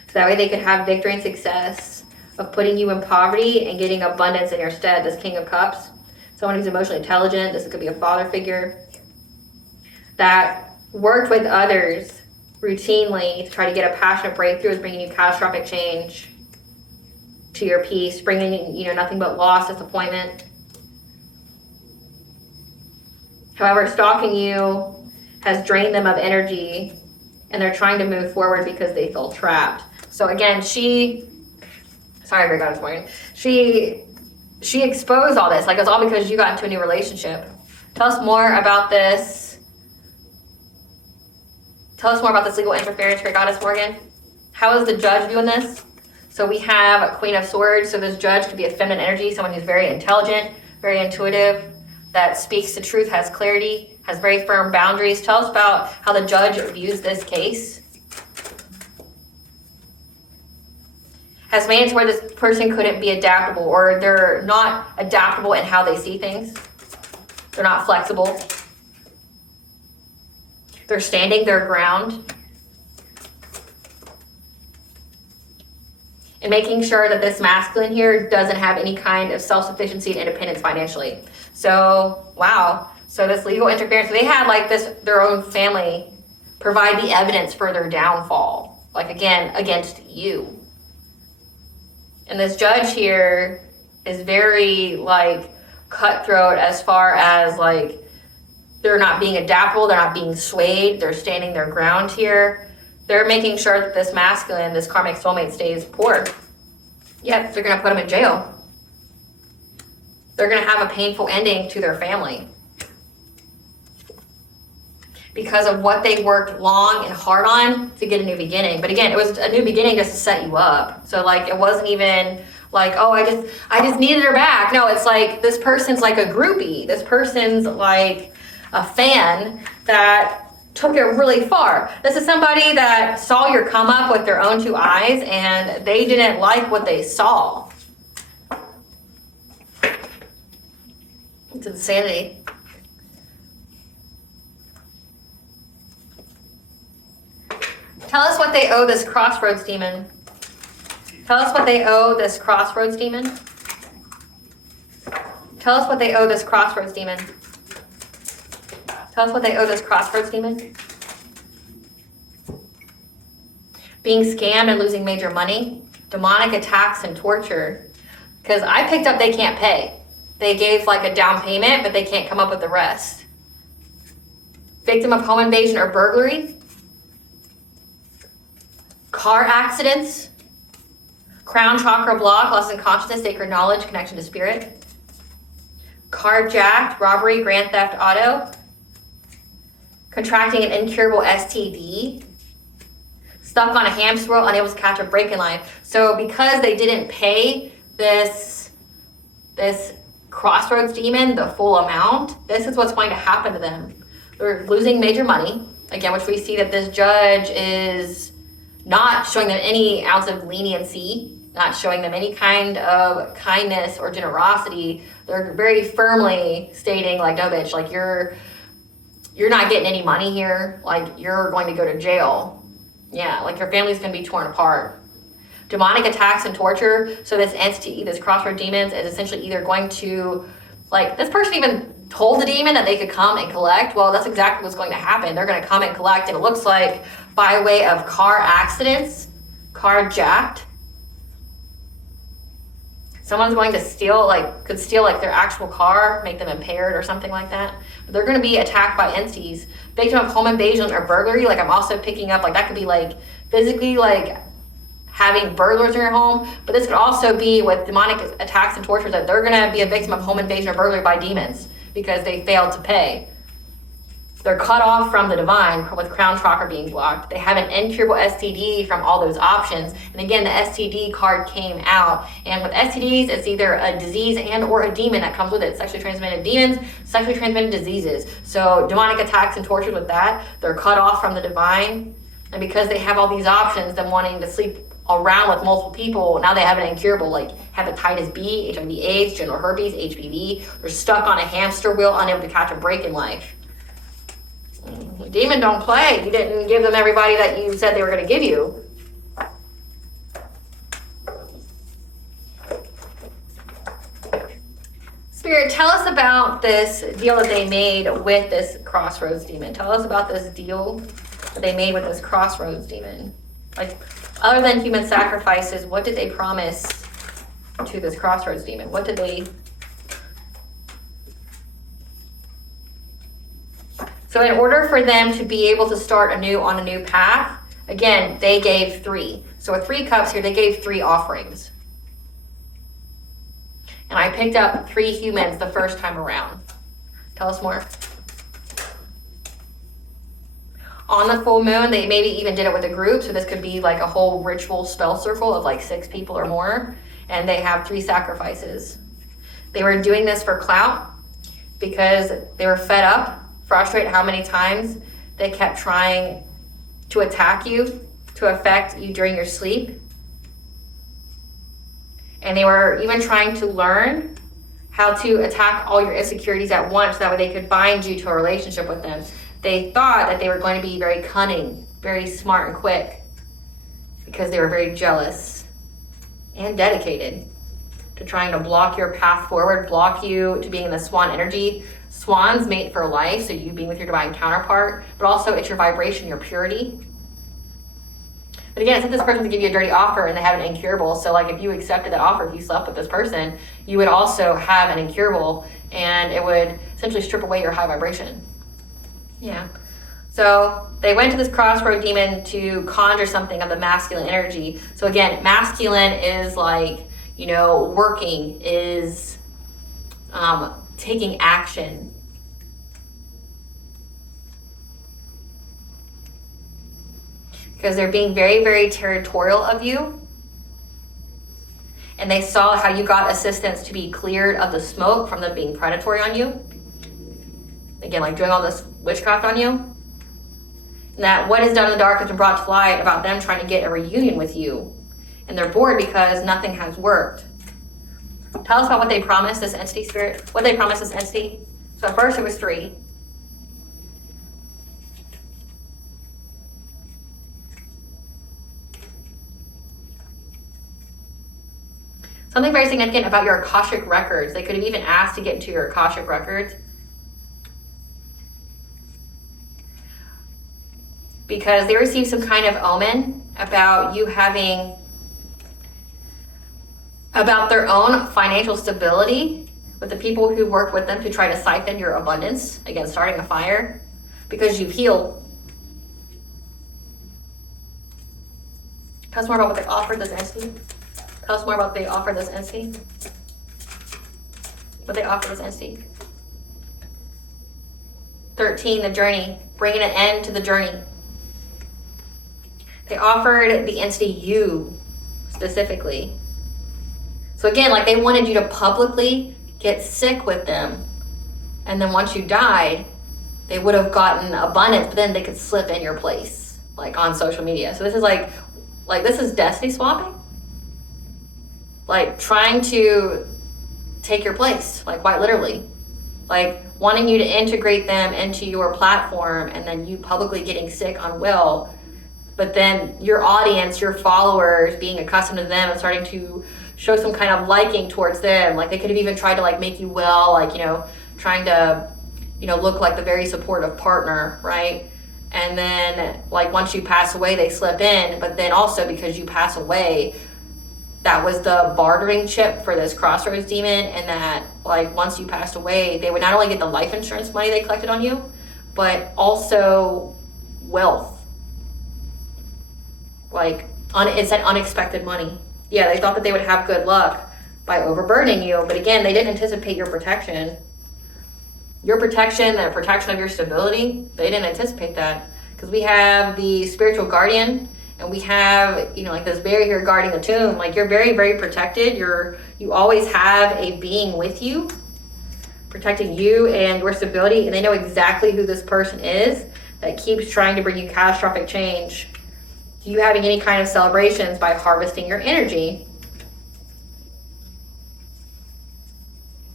So that way they could have victory and success of putting you in poverty and getting abundance in your stead. This King of Cups, someone who's emotionally intelligent. This could be a father figure that worked with others routinely to try to get a passionate breakthrough, is bringing you catastrophic change to your peace, bringing nothing but loss, disappointment. However, stalking you has drained them of energy, and they're trying to move forward because they feel trapped. So again, sorry I forgot this morning. She exposed all this. Like, it's all because you got into a new relationship. Tell us more about this. Tell us more about this legal interference here, Goddess Morgan. How is the judge doing this? So we have a Queen of Swords. So this judge could be a feminine energy, someone who's very intelligent, very intuitive, that speaks the truth, has clarity, has very firm boundaries. Tell us about how the judge views this case. Has made it to where this person couldn't be adaptable, or they're not adaptable in how they see things. They're not flexible. They're standing their ground. And making sure that this masculine here doesn't have any kind of self-sufficiency and independence financially. So, wow. So this legal interference, they had like this, their own family provide the evidence for their downfall. Like, again, against you. And this judge here is very like cutthroat as far as like, they're not being adaptable, they're not being swayed, they're standing their ground here. They're making sure that this masculine, this karmic soulmate, stays poor. Yep, they're gonna put him in jail. They're gonna have a painful ending to their family because of what they worked long and hard on to get a new beginning. But again, it was a new beginning just to set you up. So like, it wasn't even like, oh, I just needed her back. No, it's like, this person's like a groupie. This person's like a fan that took it really far. This is somebody that saw your come up with their own 2 eyes, and they didn't like what they saw. It's insanity. Tell us what they owe this crossroads demon. Tell us what they owe this crossroads demon. Tell us what they owe this crossroads demon. Tell us what they owe this crossroads demon. Being scammed and losing major money. Demonic attacks and torture. Because I picked up they can't pay. They gave like a down payment, but they can't come up with the rest. Victim of home invasion or burglary. Car accidents. Crown chakra block, loss in consciousness, sacred knowledge, connection to spirit. carjacked, robbery, grand theft auto, contracting an incurable STD, stuck on a hamster wheel, unable to catch a break in life. So because they didn't pay this crossroads demon the full amount, this is what's going to happen to them. They're losing major money, again, which we see that this judge is not showing them any ounce of leniency, not showing them any kind of kindness or generosity. They're very firmly stating, like, no, bitch, like, you're not getting any money here. Like, you're going to go to jail. Yeah, like, your family's going to be torn apart. Demonic attacks and torture. So this entity, this crossroad demons, is essentially either going to, like, this person even told the demon that they could come and collect. Well, that's exactly what's going to happen. They're going to come and collect, and it looks like by way of car accidents, carjacked. Someone's going to steal, could steal their actual car, make them impaired or something like that. But they're going to be attacked by entities. Victim of home invasion or burglary, like, I'm also picking up, like, that could be like physically, like, having burglars in your home, but this could also be with demonic attacks and tortures, that they're going to be a victim of home invasion or burglary by demons because they failed to pay. They're cut off from the divine with crown chakra being blocked. They have an incurable STD from all those options. And again, the STD card came out. And with STDs, it's either a disease and or a demon that comes with it. Sexually transmitted demons, sexually transmitted diseases. So demonic attacks and tortures with that, they're cut off from the divine. And because they have all these options, them wanting to sleep around with multiple people, now they have an incurable, like hepatitis B, HIV AIDS, genital herpes, HPV. They're stuck on a hamster wheel, unable to catch a break in life. Demon don't play. You didn't give them everybody that you said they were going to give you. Spirit, tell us about this deal that they made with this crossroads demon. Tell us about this deal that they made with this crossroads demon. Like, other than human sacrifices, what did they promise to this crossroads demon? What did they... So in order for them to be able to start anew on a new path, again, they gave 3. So with 3 cups here, they gave 3 offerings. And I picked up 3 humans the first time around. Tell us more. On the full moon, they maybe even did it with a group. So this could be like a whole ritual spell circle of like 6 people or more. And they have 3 sacrifices. They were doing this for clout because they were fed up, frustrated how many times they kept trying to attack you, to affect you during your sleep. And they were even trying to learn how to attack all your insecurities at once, so that way they could bind you to a relationship with them. They thought that they were going to be very cunning, very smart and quick, because they were very jealous and dedicated to trying to block your path forward, block you to being in the swan energy. Swans mate for life, so you being with your divine counterpart, but also it's your vibration, your purity. But again, it's not this person to give you a dirty offer and they have an incurable. So like if you accepted that offer, if you slept with this person, you would also have an incurable, and it would essentially strip away your high vibration. Yeah. So they went to this crossroad demon to conjure something of the masculine energy. So again, masculine is like, you know, working, is taking action. Because they're being very, very territorial of you. And they saw how you got assistance to be cleared of the smoke from them being predatory on you. Again, like doing all this witchcraft on you. And that what is done in the dark has been brought to light about them trying to get a reunion with you. And they're bored because nothing has worked. Tell us about what they promised this entity, Spirit. What they promised this entity. So at first it was 3. Something very significant about your Akashic records. They could have even asked to get into your Akashic records. Because they received some kind of omen about you having, about their own financial stability with the people who work with them to try to siphon your abundance. Again, starting a fire because you've healed. Tell us more about what they offered this entity. Tell us more about what they offered this entity. what they offer this entity. 13, the journey, bringing an end to the journey. They offered the entity you specifically. So again, like they wanted you to publicly get sick with them. And then once you died, they would have gotten abundance, but then they could slip in your place, like on social media. So this is like this is destiny swapping. Like trying to take your place, like quite literally. Like wanting you to integrate them into your platform and then you publicly getting sick, unwell. But then your audience, your followers being accustomed to them and starting to show some kind of liking towards them. Like they could have even tried to like make you well, like, you know, trying to, you know, look like the very supportive partner, right? And then like once you pass away, they slip in. But then also because you pass away, that was the bartering chip for this crossroads demon. And that like once you passed away, they would not only get the life insurance money they collected on you, but also wealth. Like it said unexpected money. Yeah, they thought that they would have good luck by overburdening you. But again, they didn't anticipate your protection. Your protection, the protection of your stability, they didn't anticipate that. Because we have the spiritual guardian, and we have, you know, like this bear here guarding the tomb. Like you're very, very protected. You always have a being with you, protecting you and your stability. And they know exactly who this person is that keeps trying to bring you catastrophic change. You having any kind of celebrations by harvesting your energy.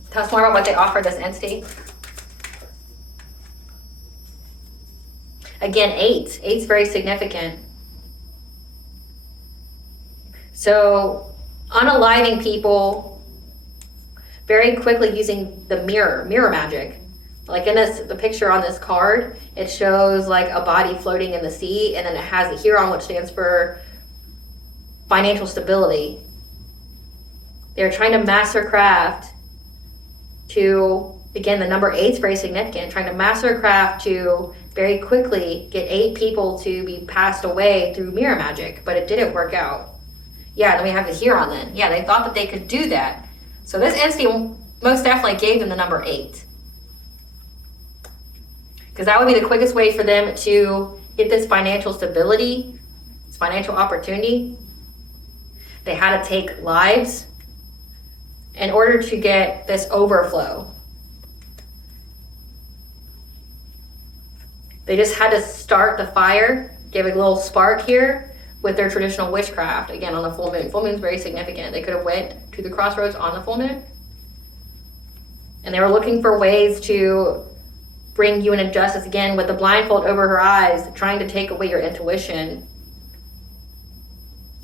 Tell us more about what they offer this entity. Again, 8. 8's very significant. So, unaliving people very quickly using the mirror magic. Like in the picture on this card, it shows like a body floating in the sea, and then it has the Huron, which stands for financial stability. They're trying to master craft to, again, the number 8 is very significant, trying to master craft to very quickly get 8 people to be passed away through mirror magic, but it didn't work out. Yeah, then we have the Huron then. Yeah, they thought that they could do that. So this entity most definitely gave them the number 8. Because that would be the quickest way for them to get this financial stability, this financial opportunity. They had to take lives in order to get this overflow. They just had to start the fire, give a little spark here with their traditional witchcraft. Again, on the full moon. Full moon is very significant. They could have went to the crossroads on the full moon. And they were looking for ways to bring you an injustice, again, with the blindfold over her eyes, trying to take away your intuition,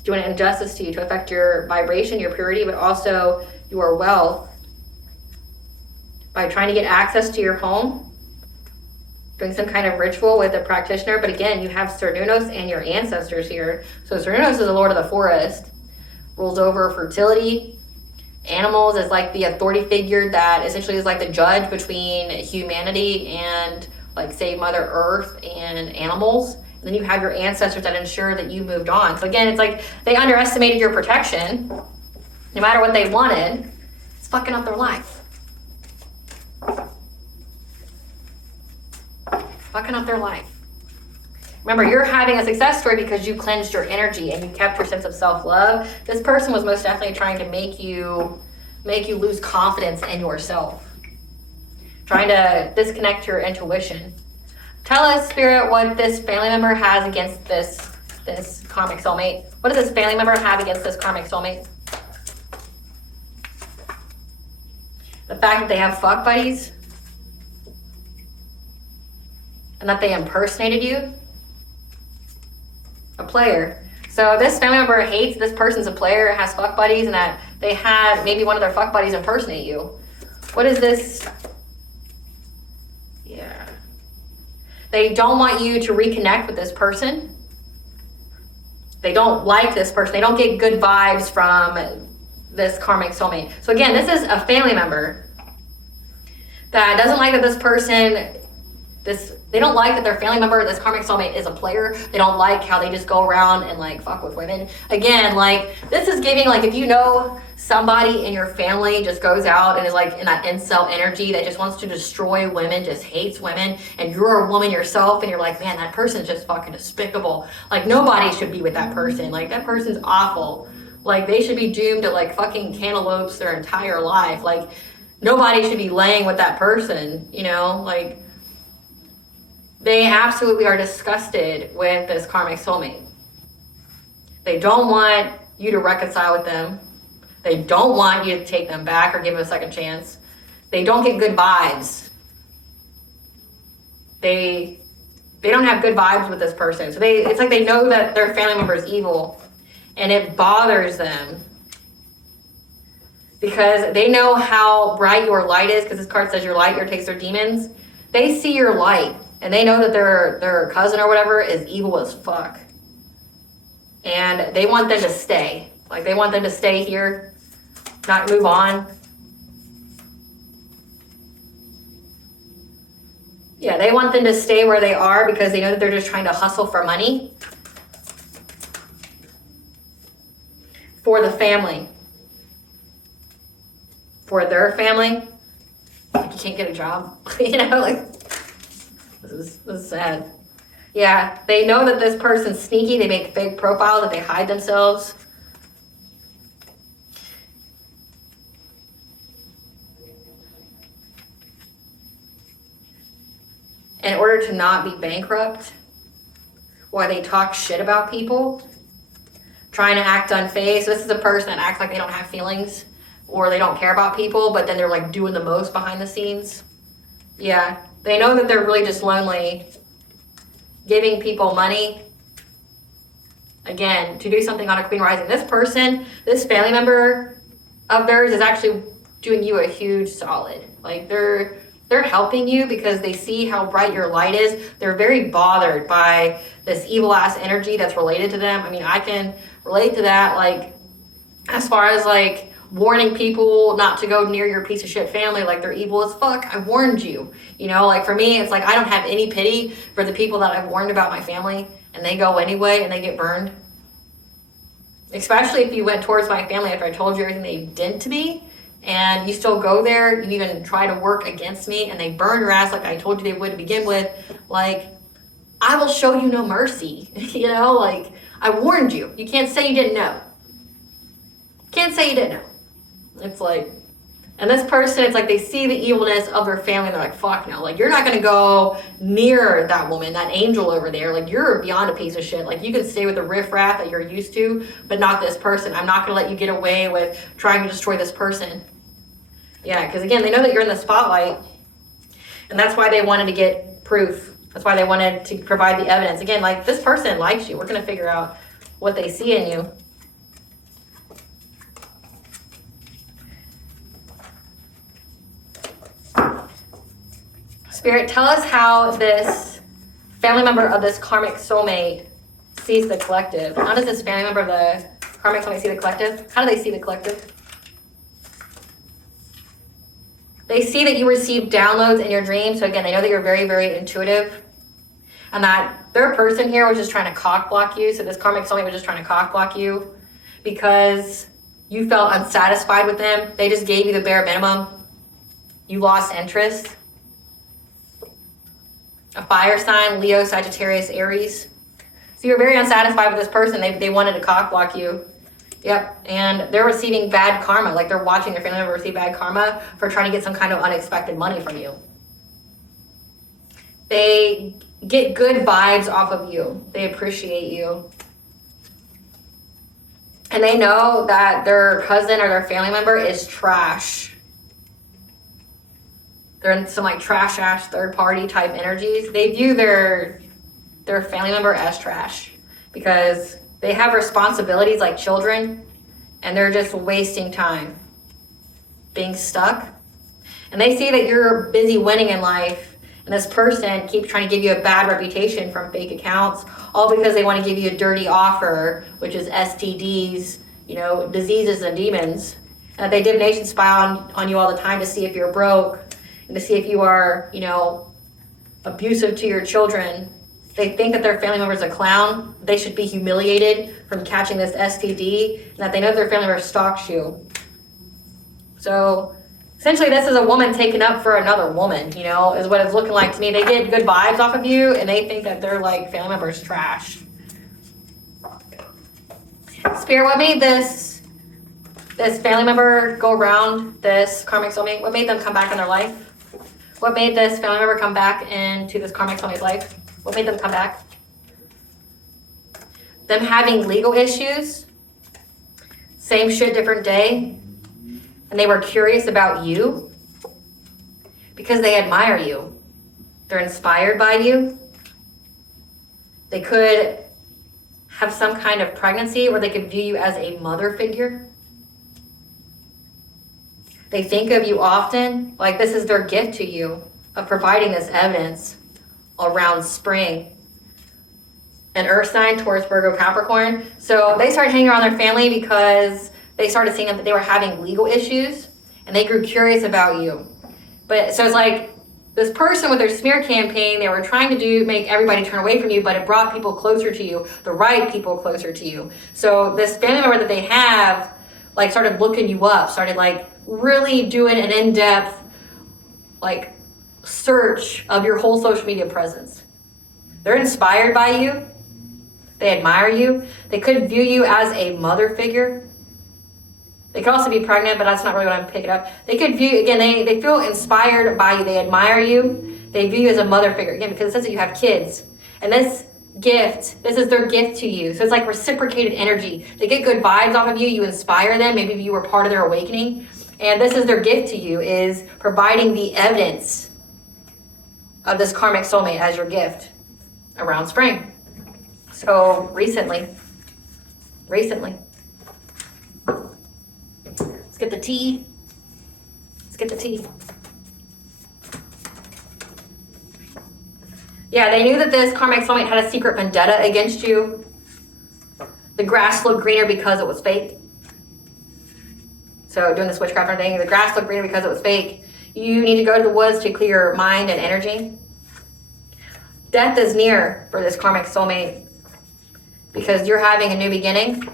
doing an injustice to you to affect your vibration, your purity, but also your wealth by trying to get access to your home, doing some kind of ritual with a practitioner. But again, you have Cernunnos and your ancestors here. So Cernunnos is the lord of the forest, rules over fertility. Animals is like the authority figure that essentially is like the judge between humanity and, like, say, Mother Earth and animals. And then you have your ancestors that ensure that you moved on. So again, it's like they underestimated your protection. No matter what they wanted, it's fucking up their life. Fucking up their life. Remember, you're having a success story because you cleansed your energy and you kept your sense of self-love. This person was most definitely trying to make you lose confidence in yourself. Trying to disconnect your intuition. Tell us, Spirit, what this family member has against this karmic soulmate. What does this family member have against this karmic soulmate? The fact that they have fuck buddies and that they impersonated you. A player. So this family member hates this person's a player, has fuck buddies, and that they had maybe one of their fuck buddies impersonate you. What is this? Yeah. They don't want you to reconnect with this person. They don't like this person. They don't get good vibes from this karmic soulmate. So again, this is a family member that doesn't like that this they don't like that their family member, this karmic soulmate, is a player. They don't like how they just go around and like fuck with women. Again, like this is giving, like if you know somebody in your family just goes out and is like in that incel energy that just wants to destroy women, just hates women, and you're a woman yourself and you're like, man, that person's just fucking despicable. Like nobody should be with that person. Like that person's awful. Like they should be doomed to like fucking cantaloupes their entire life. Like nobody should be laying with that person, you know? Like they absolutely are disgusted with this karmic soulmate. They don't want you to reconcile with them. They don't want you to take them back or give them a second chance. They don't get good vibes. They don't have good vibes with this person. So it's like they know that their family member is evil, and it bothers them because they know how bright your light is, because this card says your light irritates their demons. They see your light, and they know that their cousin or whatever is evil as fuck. And they want them to stay. Like, they want them to stay here, not move on. Yeah, they want them to stay where they are because they know that they're just trying to hustle for money. For the family. For their family. Like, you can't get a job. You know, like, this is sad. Yeah, they know that this person's sneaky. They make fake profiles, that they hide themselves. In order to not be bankrupt, or they talk shit about people, trying to act unfazed. So this is a person that acts like they don't have feelings or they don't care about people, but then they're like doing the most behind the scenes. Yeah, they know that they're really just lonely, giving people money. Again, to do something on a Queen Rising. This person, this family member of theirs is actually doing you a huge solid. Like they're helping you because they see how bright your light is. They're very bothered by this evil ass energy that's related to them. I mean, I can relate to that, like, as far as like warning people not to go near your piece of shit family, like they're evil as fuck. I warned you. You know, like for me, it's like I don't have any pity for the people that I've warned about my family, and they go anyway and they get burned. Especially if you went towards my family after I told you everything they did to me, and you still go there, you even try to work against me, and they burn your ass like I told you they would to begin with. Like, I will show you no mercy. You know, like, I warned you. You can't say you didn't know. Can't say you didn't know. It's like, and this person, it's like they see the evilness of their family, and they're like, fuck no. Like, you're not gonna go near that woman, that angel over there. Like, you're beyond a piece of shit. Like, you can stay with the riffraff that you're used to, but not this person. I'm not gonna let you get away with trying to destroy this person. Yeah, because again, they know that you're in the spotlight, and that's why they wanted to get proof. That's why they wanted to provide the evidence. Again, like, this person likes you. We're gonna figure out what they see in you. Spirit, tell us how this family member of this karmic soulmate sees the collective. How does this family member of the karmic soulmate see the collective? How do they see the collective? They see that you receive downloads in your dreams. So again, they know that you're very, very intuitive. And that their person here was just trying to cock block you. So this karmic soulmate was just trying to cock block you because you felt unsatisfied with them. They just gave you the bare minimum. You lost interest. A fire sign, Leo, Sagittarius, Aries. So you're very unsatisfied with this person. They wanted to cock block you. Yep, and they're receiving bad karma. Like, they're watching their family member receive bad karma for trying to get some kind of unexpected money from you. They get good vibes off of you. They appreciate you. And they know that their cousin or their family member is trash. They're in some like trash ass third party type energies. They view their family member as trash because they have responsibilities like children, and they're just wasting time being stuck. And they see that you're busy winning in life, and this person keeps trying to give you a bad reputation from fake accounts, all because they want to give you a dirty offer, which is STDs, you know, diseases and demons. And that they divination spy on you all the time to see if you're broke, and to see if you are, you know, abusive to your children. They think that their family member is a clown. They should be humiliated from catching this STD, and that they know their family member stalks you. So essentially, this is a woman taken up for another woman, you know, is what it's looking like to me. They get good vibes off of you, and they think that their like family member's trash. Spirit, what made this family member go around this karmic soulmate? What made them come back in their life? What made this family member come back into this karmic soulmate's life? What made them come back? Them having legal issues. Same shit, different day. And they were curious about you because they admire you. They're inspired by you. They could have some kind of pregnancy where they could view you as a mother figure. They think of you often, like this is their gift to you of providing this evidence around spring. An earth sign, Taurus, Virgo, Capricorn. So they started hanging around their family because they started seeing that they were having legal issues and they grew curious about you. But so it's like this person with their smear campaign, they were trying to make everybody turn away from you, but it brought people closer to you, the right people closer to you. So this family member that they have, like, started looking you up, started like really doing an in-depth, like, search of your whole social media presence. They're inspired by you. They admire you. They could view you as a mother figure. They could also be pregnant, but that's not really what I'm picking up. They could view, again, they feel inspired by you. They admire you. They view you as a mother figure, again, because it says that you have kids. And this gift, this is their gift to you. So it's like reciprocated energy. They get good vibes off of you. You inspire them. Maybe you were part of their awakening. And this is their gift to you, is providing the evidence of this karmic soulmate as your gift around spring. So recently. Let's get the tea. Yeah, they knew that this karmic soulmate had a secret vendetta against you. The grass looked greener because it was fake. So doing this witchcraft and everything, the grass looked greener because it was fake. You need to go to the woods to clear your mind and energy. Death is near for this karmic soulmate because you're having a new beginning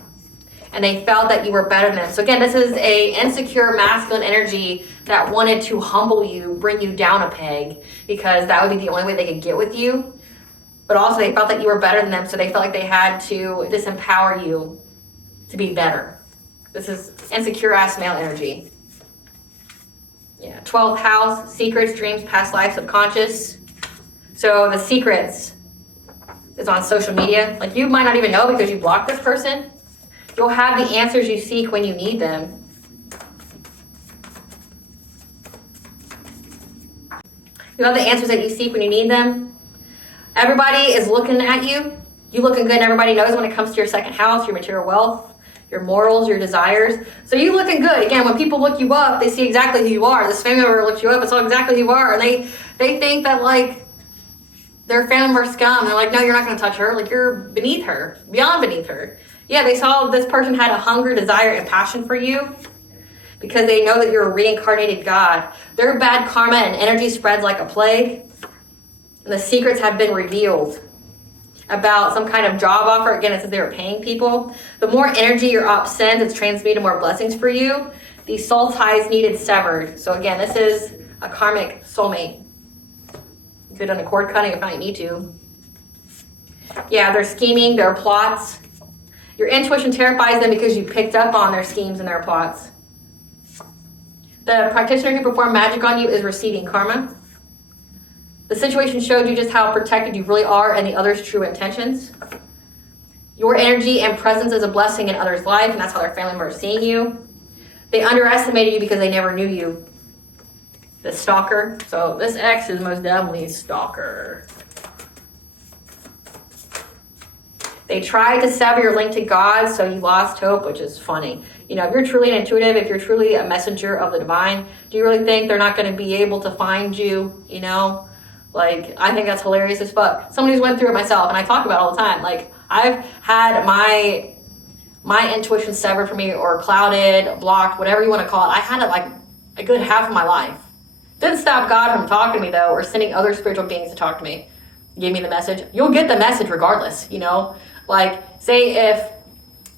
and they felt that you were better than them. So again, this is a insecure masculine energy that wanted to humble you, bring you down a peg, because that would be the only way they could get with you. But also they felt that you were better than them, so they felt like they had to disempower you to be better. This is insecure ass male energy. Yeah, 12th house, secrets, dreams, past life, subconscious. So the secrets is on social media. Like, you might not even know because you blocked this person. You'll have the answers you seek when you need them. You'll have the answers that you seek when you need them. Everybody is looking at you. You looking good, and everybody knows when it comes to your second house, your material wealth, your morals, your desires. So you looking good. Again, when people look you up, they see exactly who you are. This family member looks you up, it's all exactly who you are. And they think that, like, their family member scum. They're like, no, you're not going to touch her. Like, you're beneath her, beyond beneath her. Yeah, they saw this person had a hunger, desire, and passion for you because they know that you're a reincarnated God. Their bad karma and energy spreads like a plague. And the secrets have been revealed about some kind of job offer. Again, it says they were paying people. The more energy your op sends, it's transmuted more blessings for you. The soul ties needed severed. So again, this is a karmic soulmate. You could have done a cord cutting if not, you need to. Yeah, they're scheming, their plots. Your intuition terrifies them because you picked up on their schemes and their plots. The practitioner who performed magic on you is receiving karma. The situation showed you just how protected you really are and the other's true intentions. Your energy and presence is a blessing in others' life, and that's how their family members are seeing you. They underestimated you because they never knew you. The stalker. So this ex is most definitely a stalker. They tried to sever your link to God, so you lost hope, which is funny. You know, if you're truly an intuitive, if you're truly a messenger of the divine, do you really think they're not going to be able to find you, you know? Like, I think that's hilarious as fuck. Somebody who's went through it myself, and I talk about it all the time. Like, I've had my intuition severed from me, or clouded, blocked, whatever you want to call it. I had it like a good half of my life. Didn't stop God from talking to me though, or sending other spiritual beings to talk to me. Give me the message. You'll get the message regardless, you know? Like, say if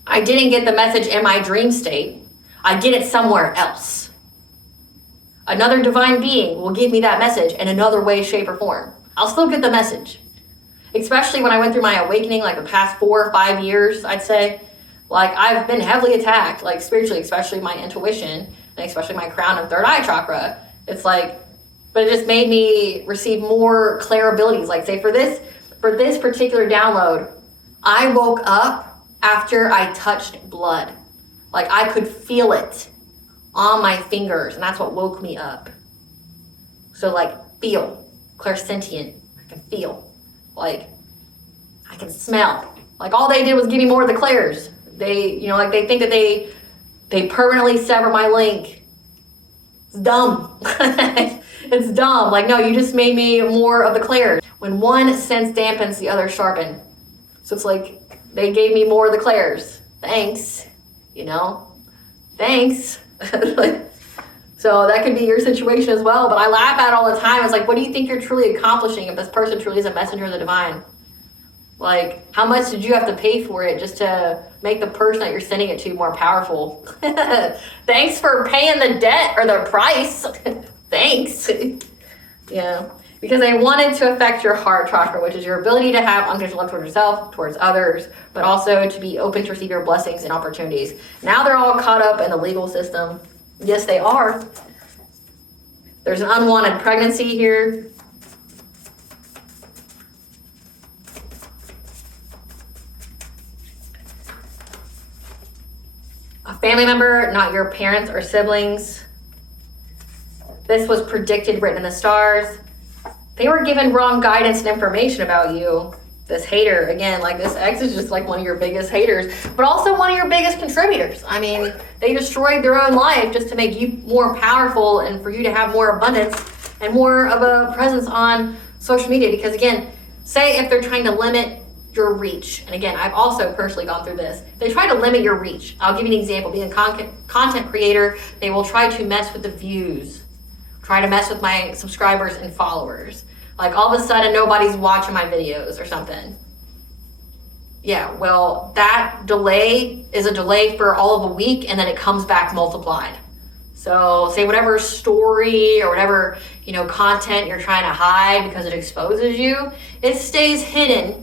I didn't get the message in my dream state, I get it somewhere else. Another divine being will give me that message in another way, shape, or form. I'll still get the message. Especially when I went through my awakening, like the past 4 or 5 years, I'd say. Like, I've been heavily attacked, like spiritually, especially my intuition, and especially my crown and third eye chakra. It's like, but it just made me receive more clear abilities. Like, say for this particular download, I woke up after I touched blood. Like, I could feel it on my fingers, and that's what woke me up. So, like, feel, clairsentient, I can feel, like, I can smell. Like, all they did was give me more of the clairs. They, you know, like, they think that they permanently sever my link. It's dumb. It's dumb. Like, no, you just made me more of the clairs. When one sense dampens, the other sharpen. So it's like, they gave me more of the clairs. Thanks, you know? Thanks. So that could be your situation as well, but I laugh at it all the time. It's like, what do you think you're truly accomplishing if this person truly is a messenger of the divine? Like, how much did you have to pay for it just to make the person that you're sending it to more powerful? Thanks for paying the debt or the price. Thanks. Yeah, because they wanted to affect your heart chakra, which is your ability to have unconditional love towards yourself, towards others, but also to be open to receive your blessings and opportunities. Now they're all caught up in the legal system. Yes, they are. There's an unwanted pregnancy here. A family member, not your parents or siblings. This was predicted, written in the stars. They were given wrong guidance and information about you. This hater, again, like this ex is just like one of your biggest haters, but also one of your biggest contributors. I mean, they destroyed their own life just to make you more powerful and for you to have more abundance and more of a presence on social media. Because again, say if they're trying to limit your reach, and again, I've also personally gone through this. They try to limit your reach. I'll give you an example. Being a content creator, they will try to mess with the views, try to mess with my subscribers and followers. Like all of a sudden nobody's watching my videos or something. Yeah, well, that delay is a delay for all of a week and then it comes back multiplied. So say whatever story or whatever, you know, content you're trying to hide because it exposes you, it stays hidden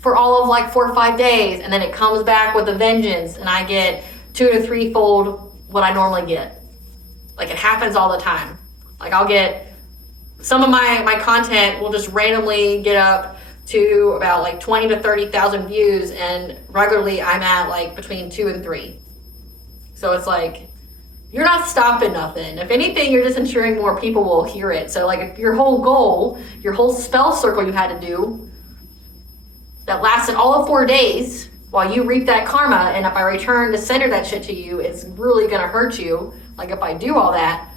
for all of like 4 or 5 days, and then it comes back with a vengeance, and I get 2 to 3-fold what I normally get. Like it happens all the time. Like I'll get, some of my content will just randomly get up to about like 20 to 30,000 views, and regularly I'm at like between 2 and 3. So it's like, you're not stopping nothing. If anything, you're just ensuring more people will hear it. So like if your whole goal, your whole spell circle you had to do, that lasted all of 4 days while you reap that karma, and if I return to sender that shit to you, it's really gonna hurt you. Like if I do all that,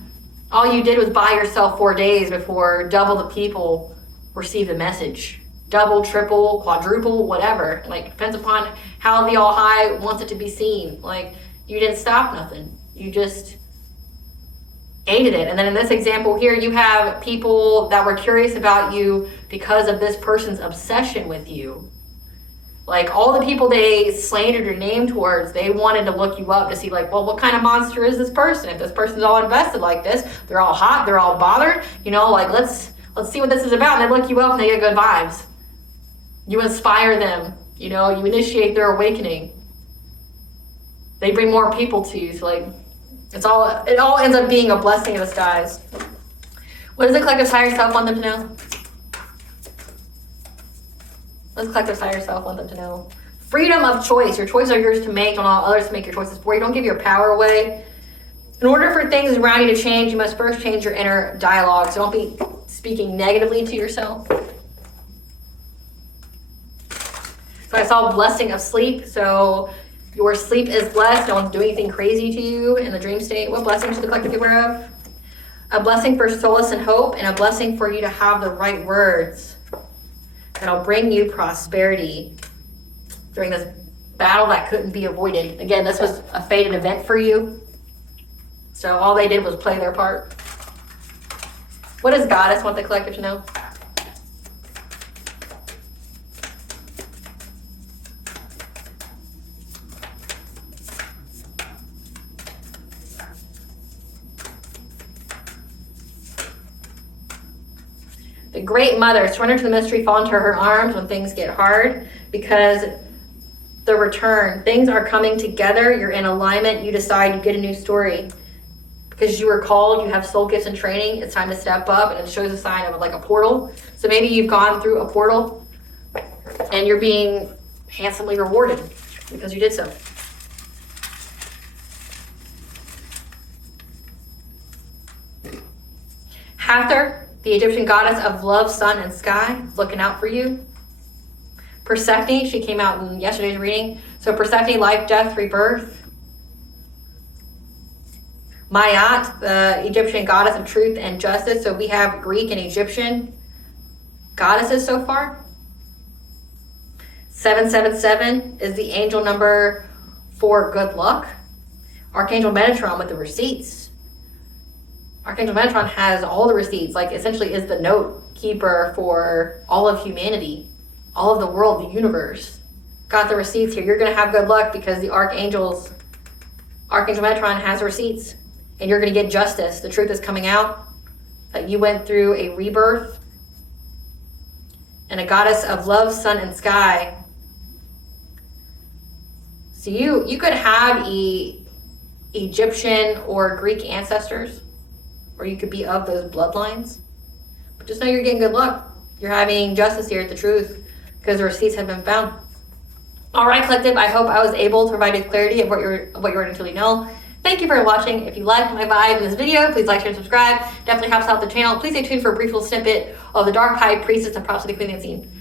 all you did was buy yourself 4 days before double the people receive the message. Double, triple, quadruple, whatever. Like depends upon how the all high wants it to be seen. Like you didn't stop nothing. You just aided it. And then in this example here, you have people that were curious about you because of this person's obsession with you. Like all the people they slandered your name towards, they wanted to look you up to see like, well, what kind of monster is this person? If this person's all invested like this, they're all hot, they're all bothered, you know, like let's see what this is about. And they look you up and they get good vibes. You inspire them, you know, you initiate their awakening. They bring more people to you. So like, it all ends up being a blessing in disguise. What does the collective higher self want them to know? What does the collective higher self want them to know? Freedom of choice. Your choices are yours to make. Don't allow others to make your choices for you. Don't give your power away. In order for things around you to change, you must first change your inner dialogue. So don't be speaking negatively to yourself. So I saw blessing of sleep. So your sleep is blessed. No one's doing anything crazy to you in the dream state. What blessing should the collective be aware of? A blessing for solace and hope, and a blessing for you to have the right words that'll bring you prosperity during this battle that couldn't be avoided. Again, this was a fated event for you. So all they did was play their part. What does Goddess want the collective to know? The Great Mother, surrender to the mystery, fall into her arms when things get hard, because the return, things are coming together, you're in alignment, you decide, you get a new story. Because you were called, you have soul gifts and training, it's time to step up, and it shows a sign of like a portal. So maybe you've gone through a portal and you're being handsomely rewarded because you did so. Hathor, the Egyptian goddess of love, sun, and sky, looking out for you. Persephone, she came out in yesterday's reading. So Persephone, life, death, rebirth. Mayat, the Egyptian goddess of truth and justice. So we have Greek and Egyptian goddesses so far. 777 is the angel number for good luck. Archangel Metatron with the receipts. Archangel Metatron has all the receipts, like essentially is the note keeper for all of humanity, all of the world, the universe. Got the receipts here. You're going to have good luck because the Archangel Metatron has receipts, and you're going to get justice. The truth is coming out that you went through a rebirth. And a goddess of love, sun, and sky. So you could have Egyptian or Greek ancestors, or you could be of those bloodlines. But just know you're getting good luck. You're having justice here at the truth because the receipts have been found. All right, collective, I hope I was able to provide you clarity of what you're ready to truly know. Thank you for watching. If you liked my vibe in this video, please like, share, and subscribe. Definitely helps out the channel. Please stay tuned for a brief little snippet of the Dark High Priestess and Props of the Queen Unseen.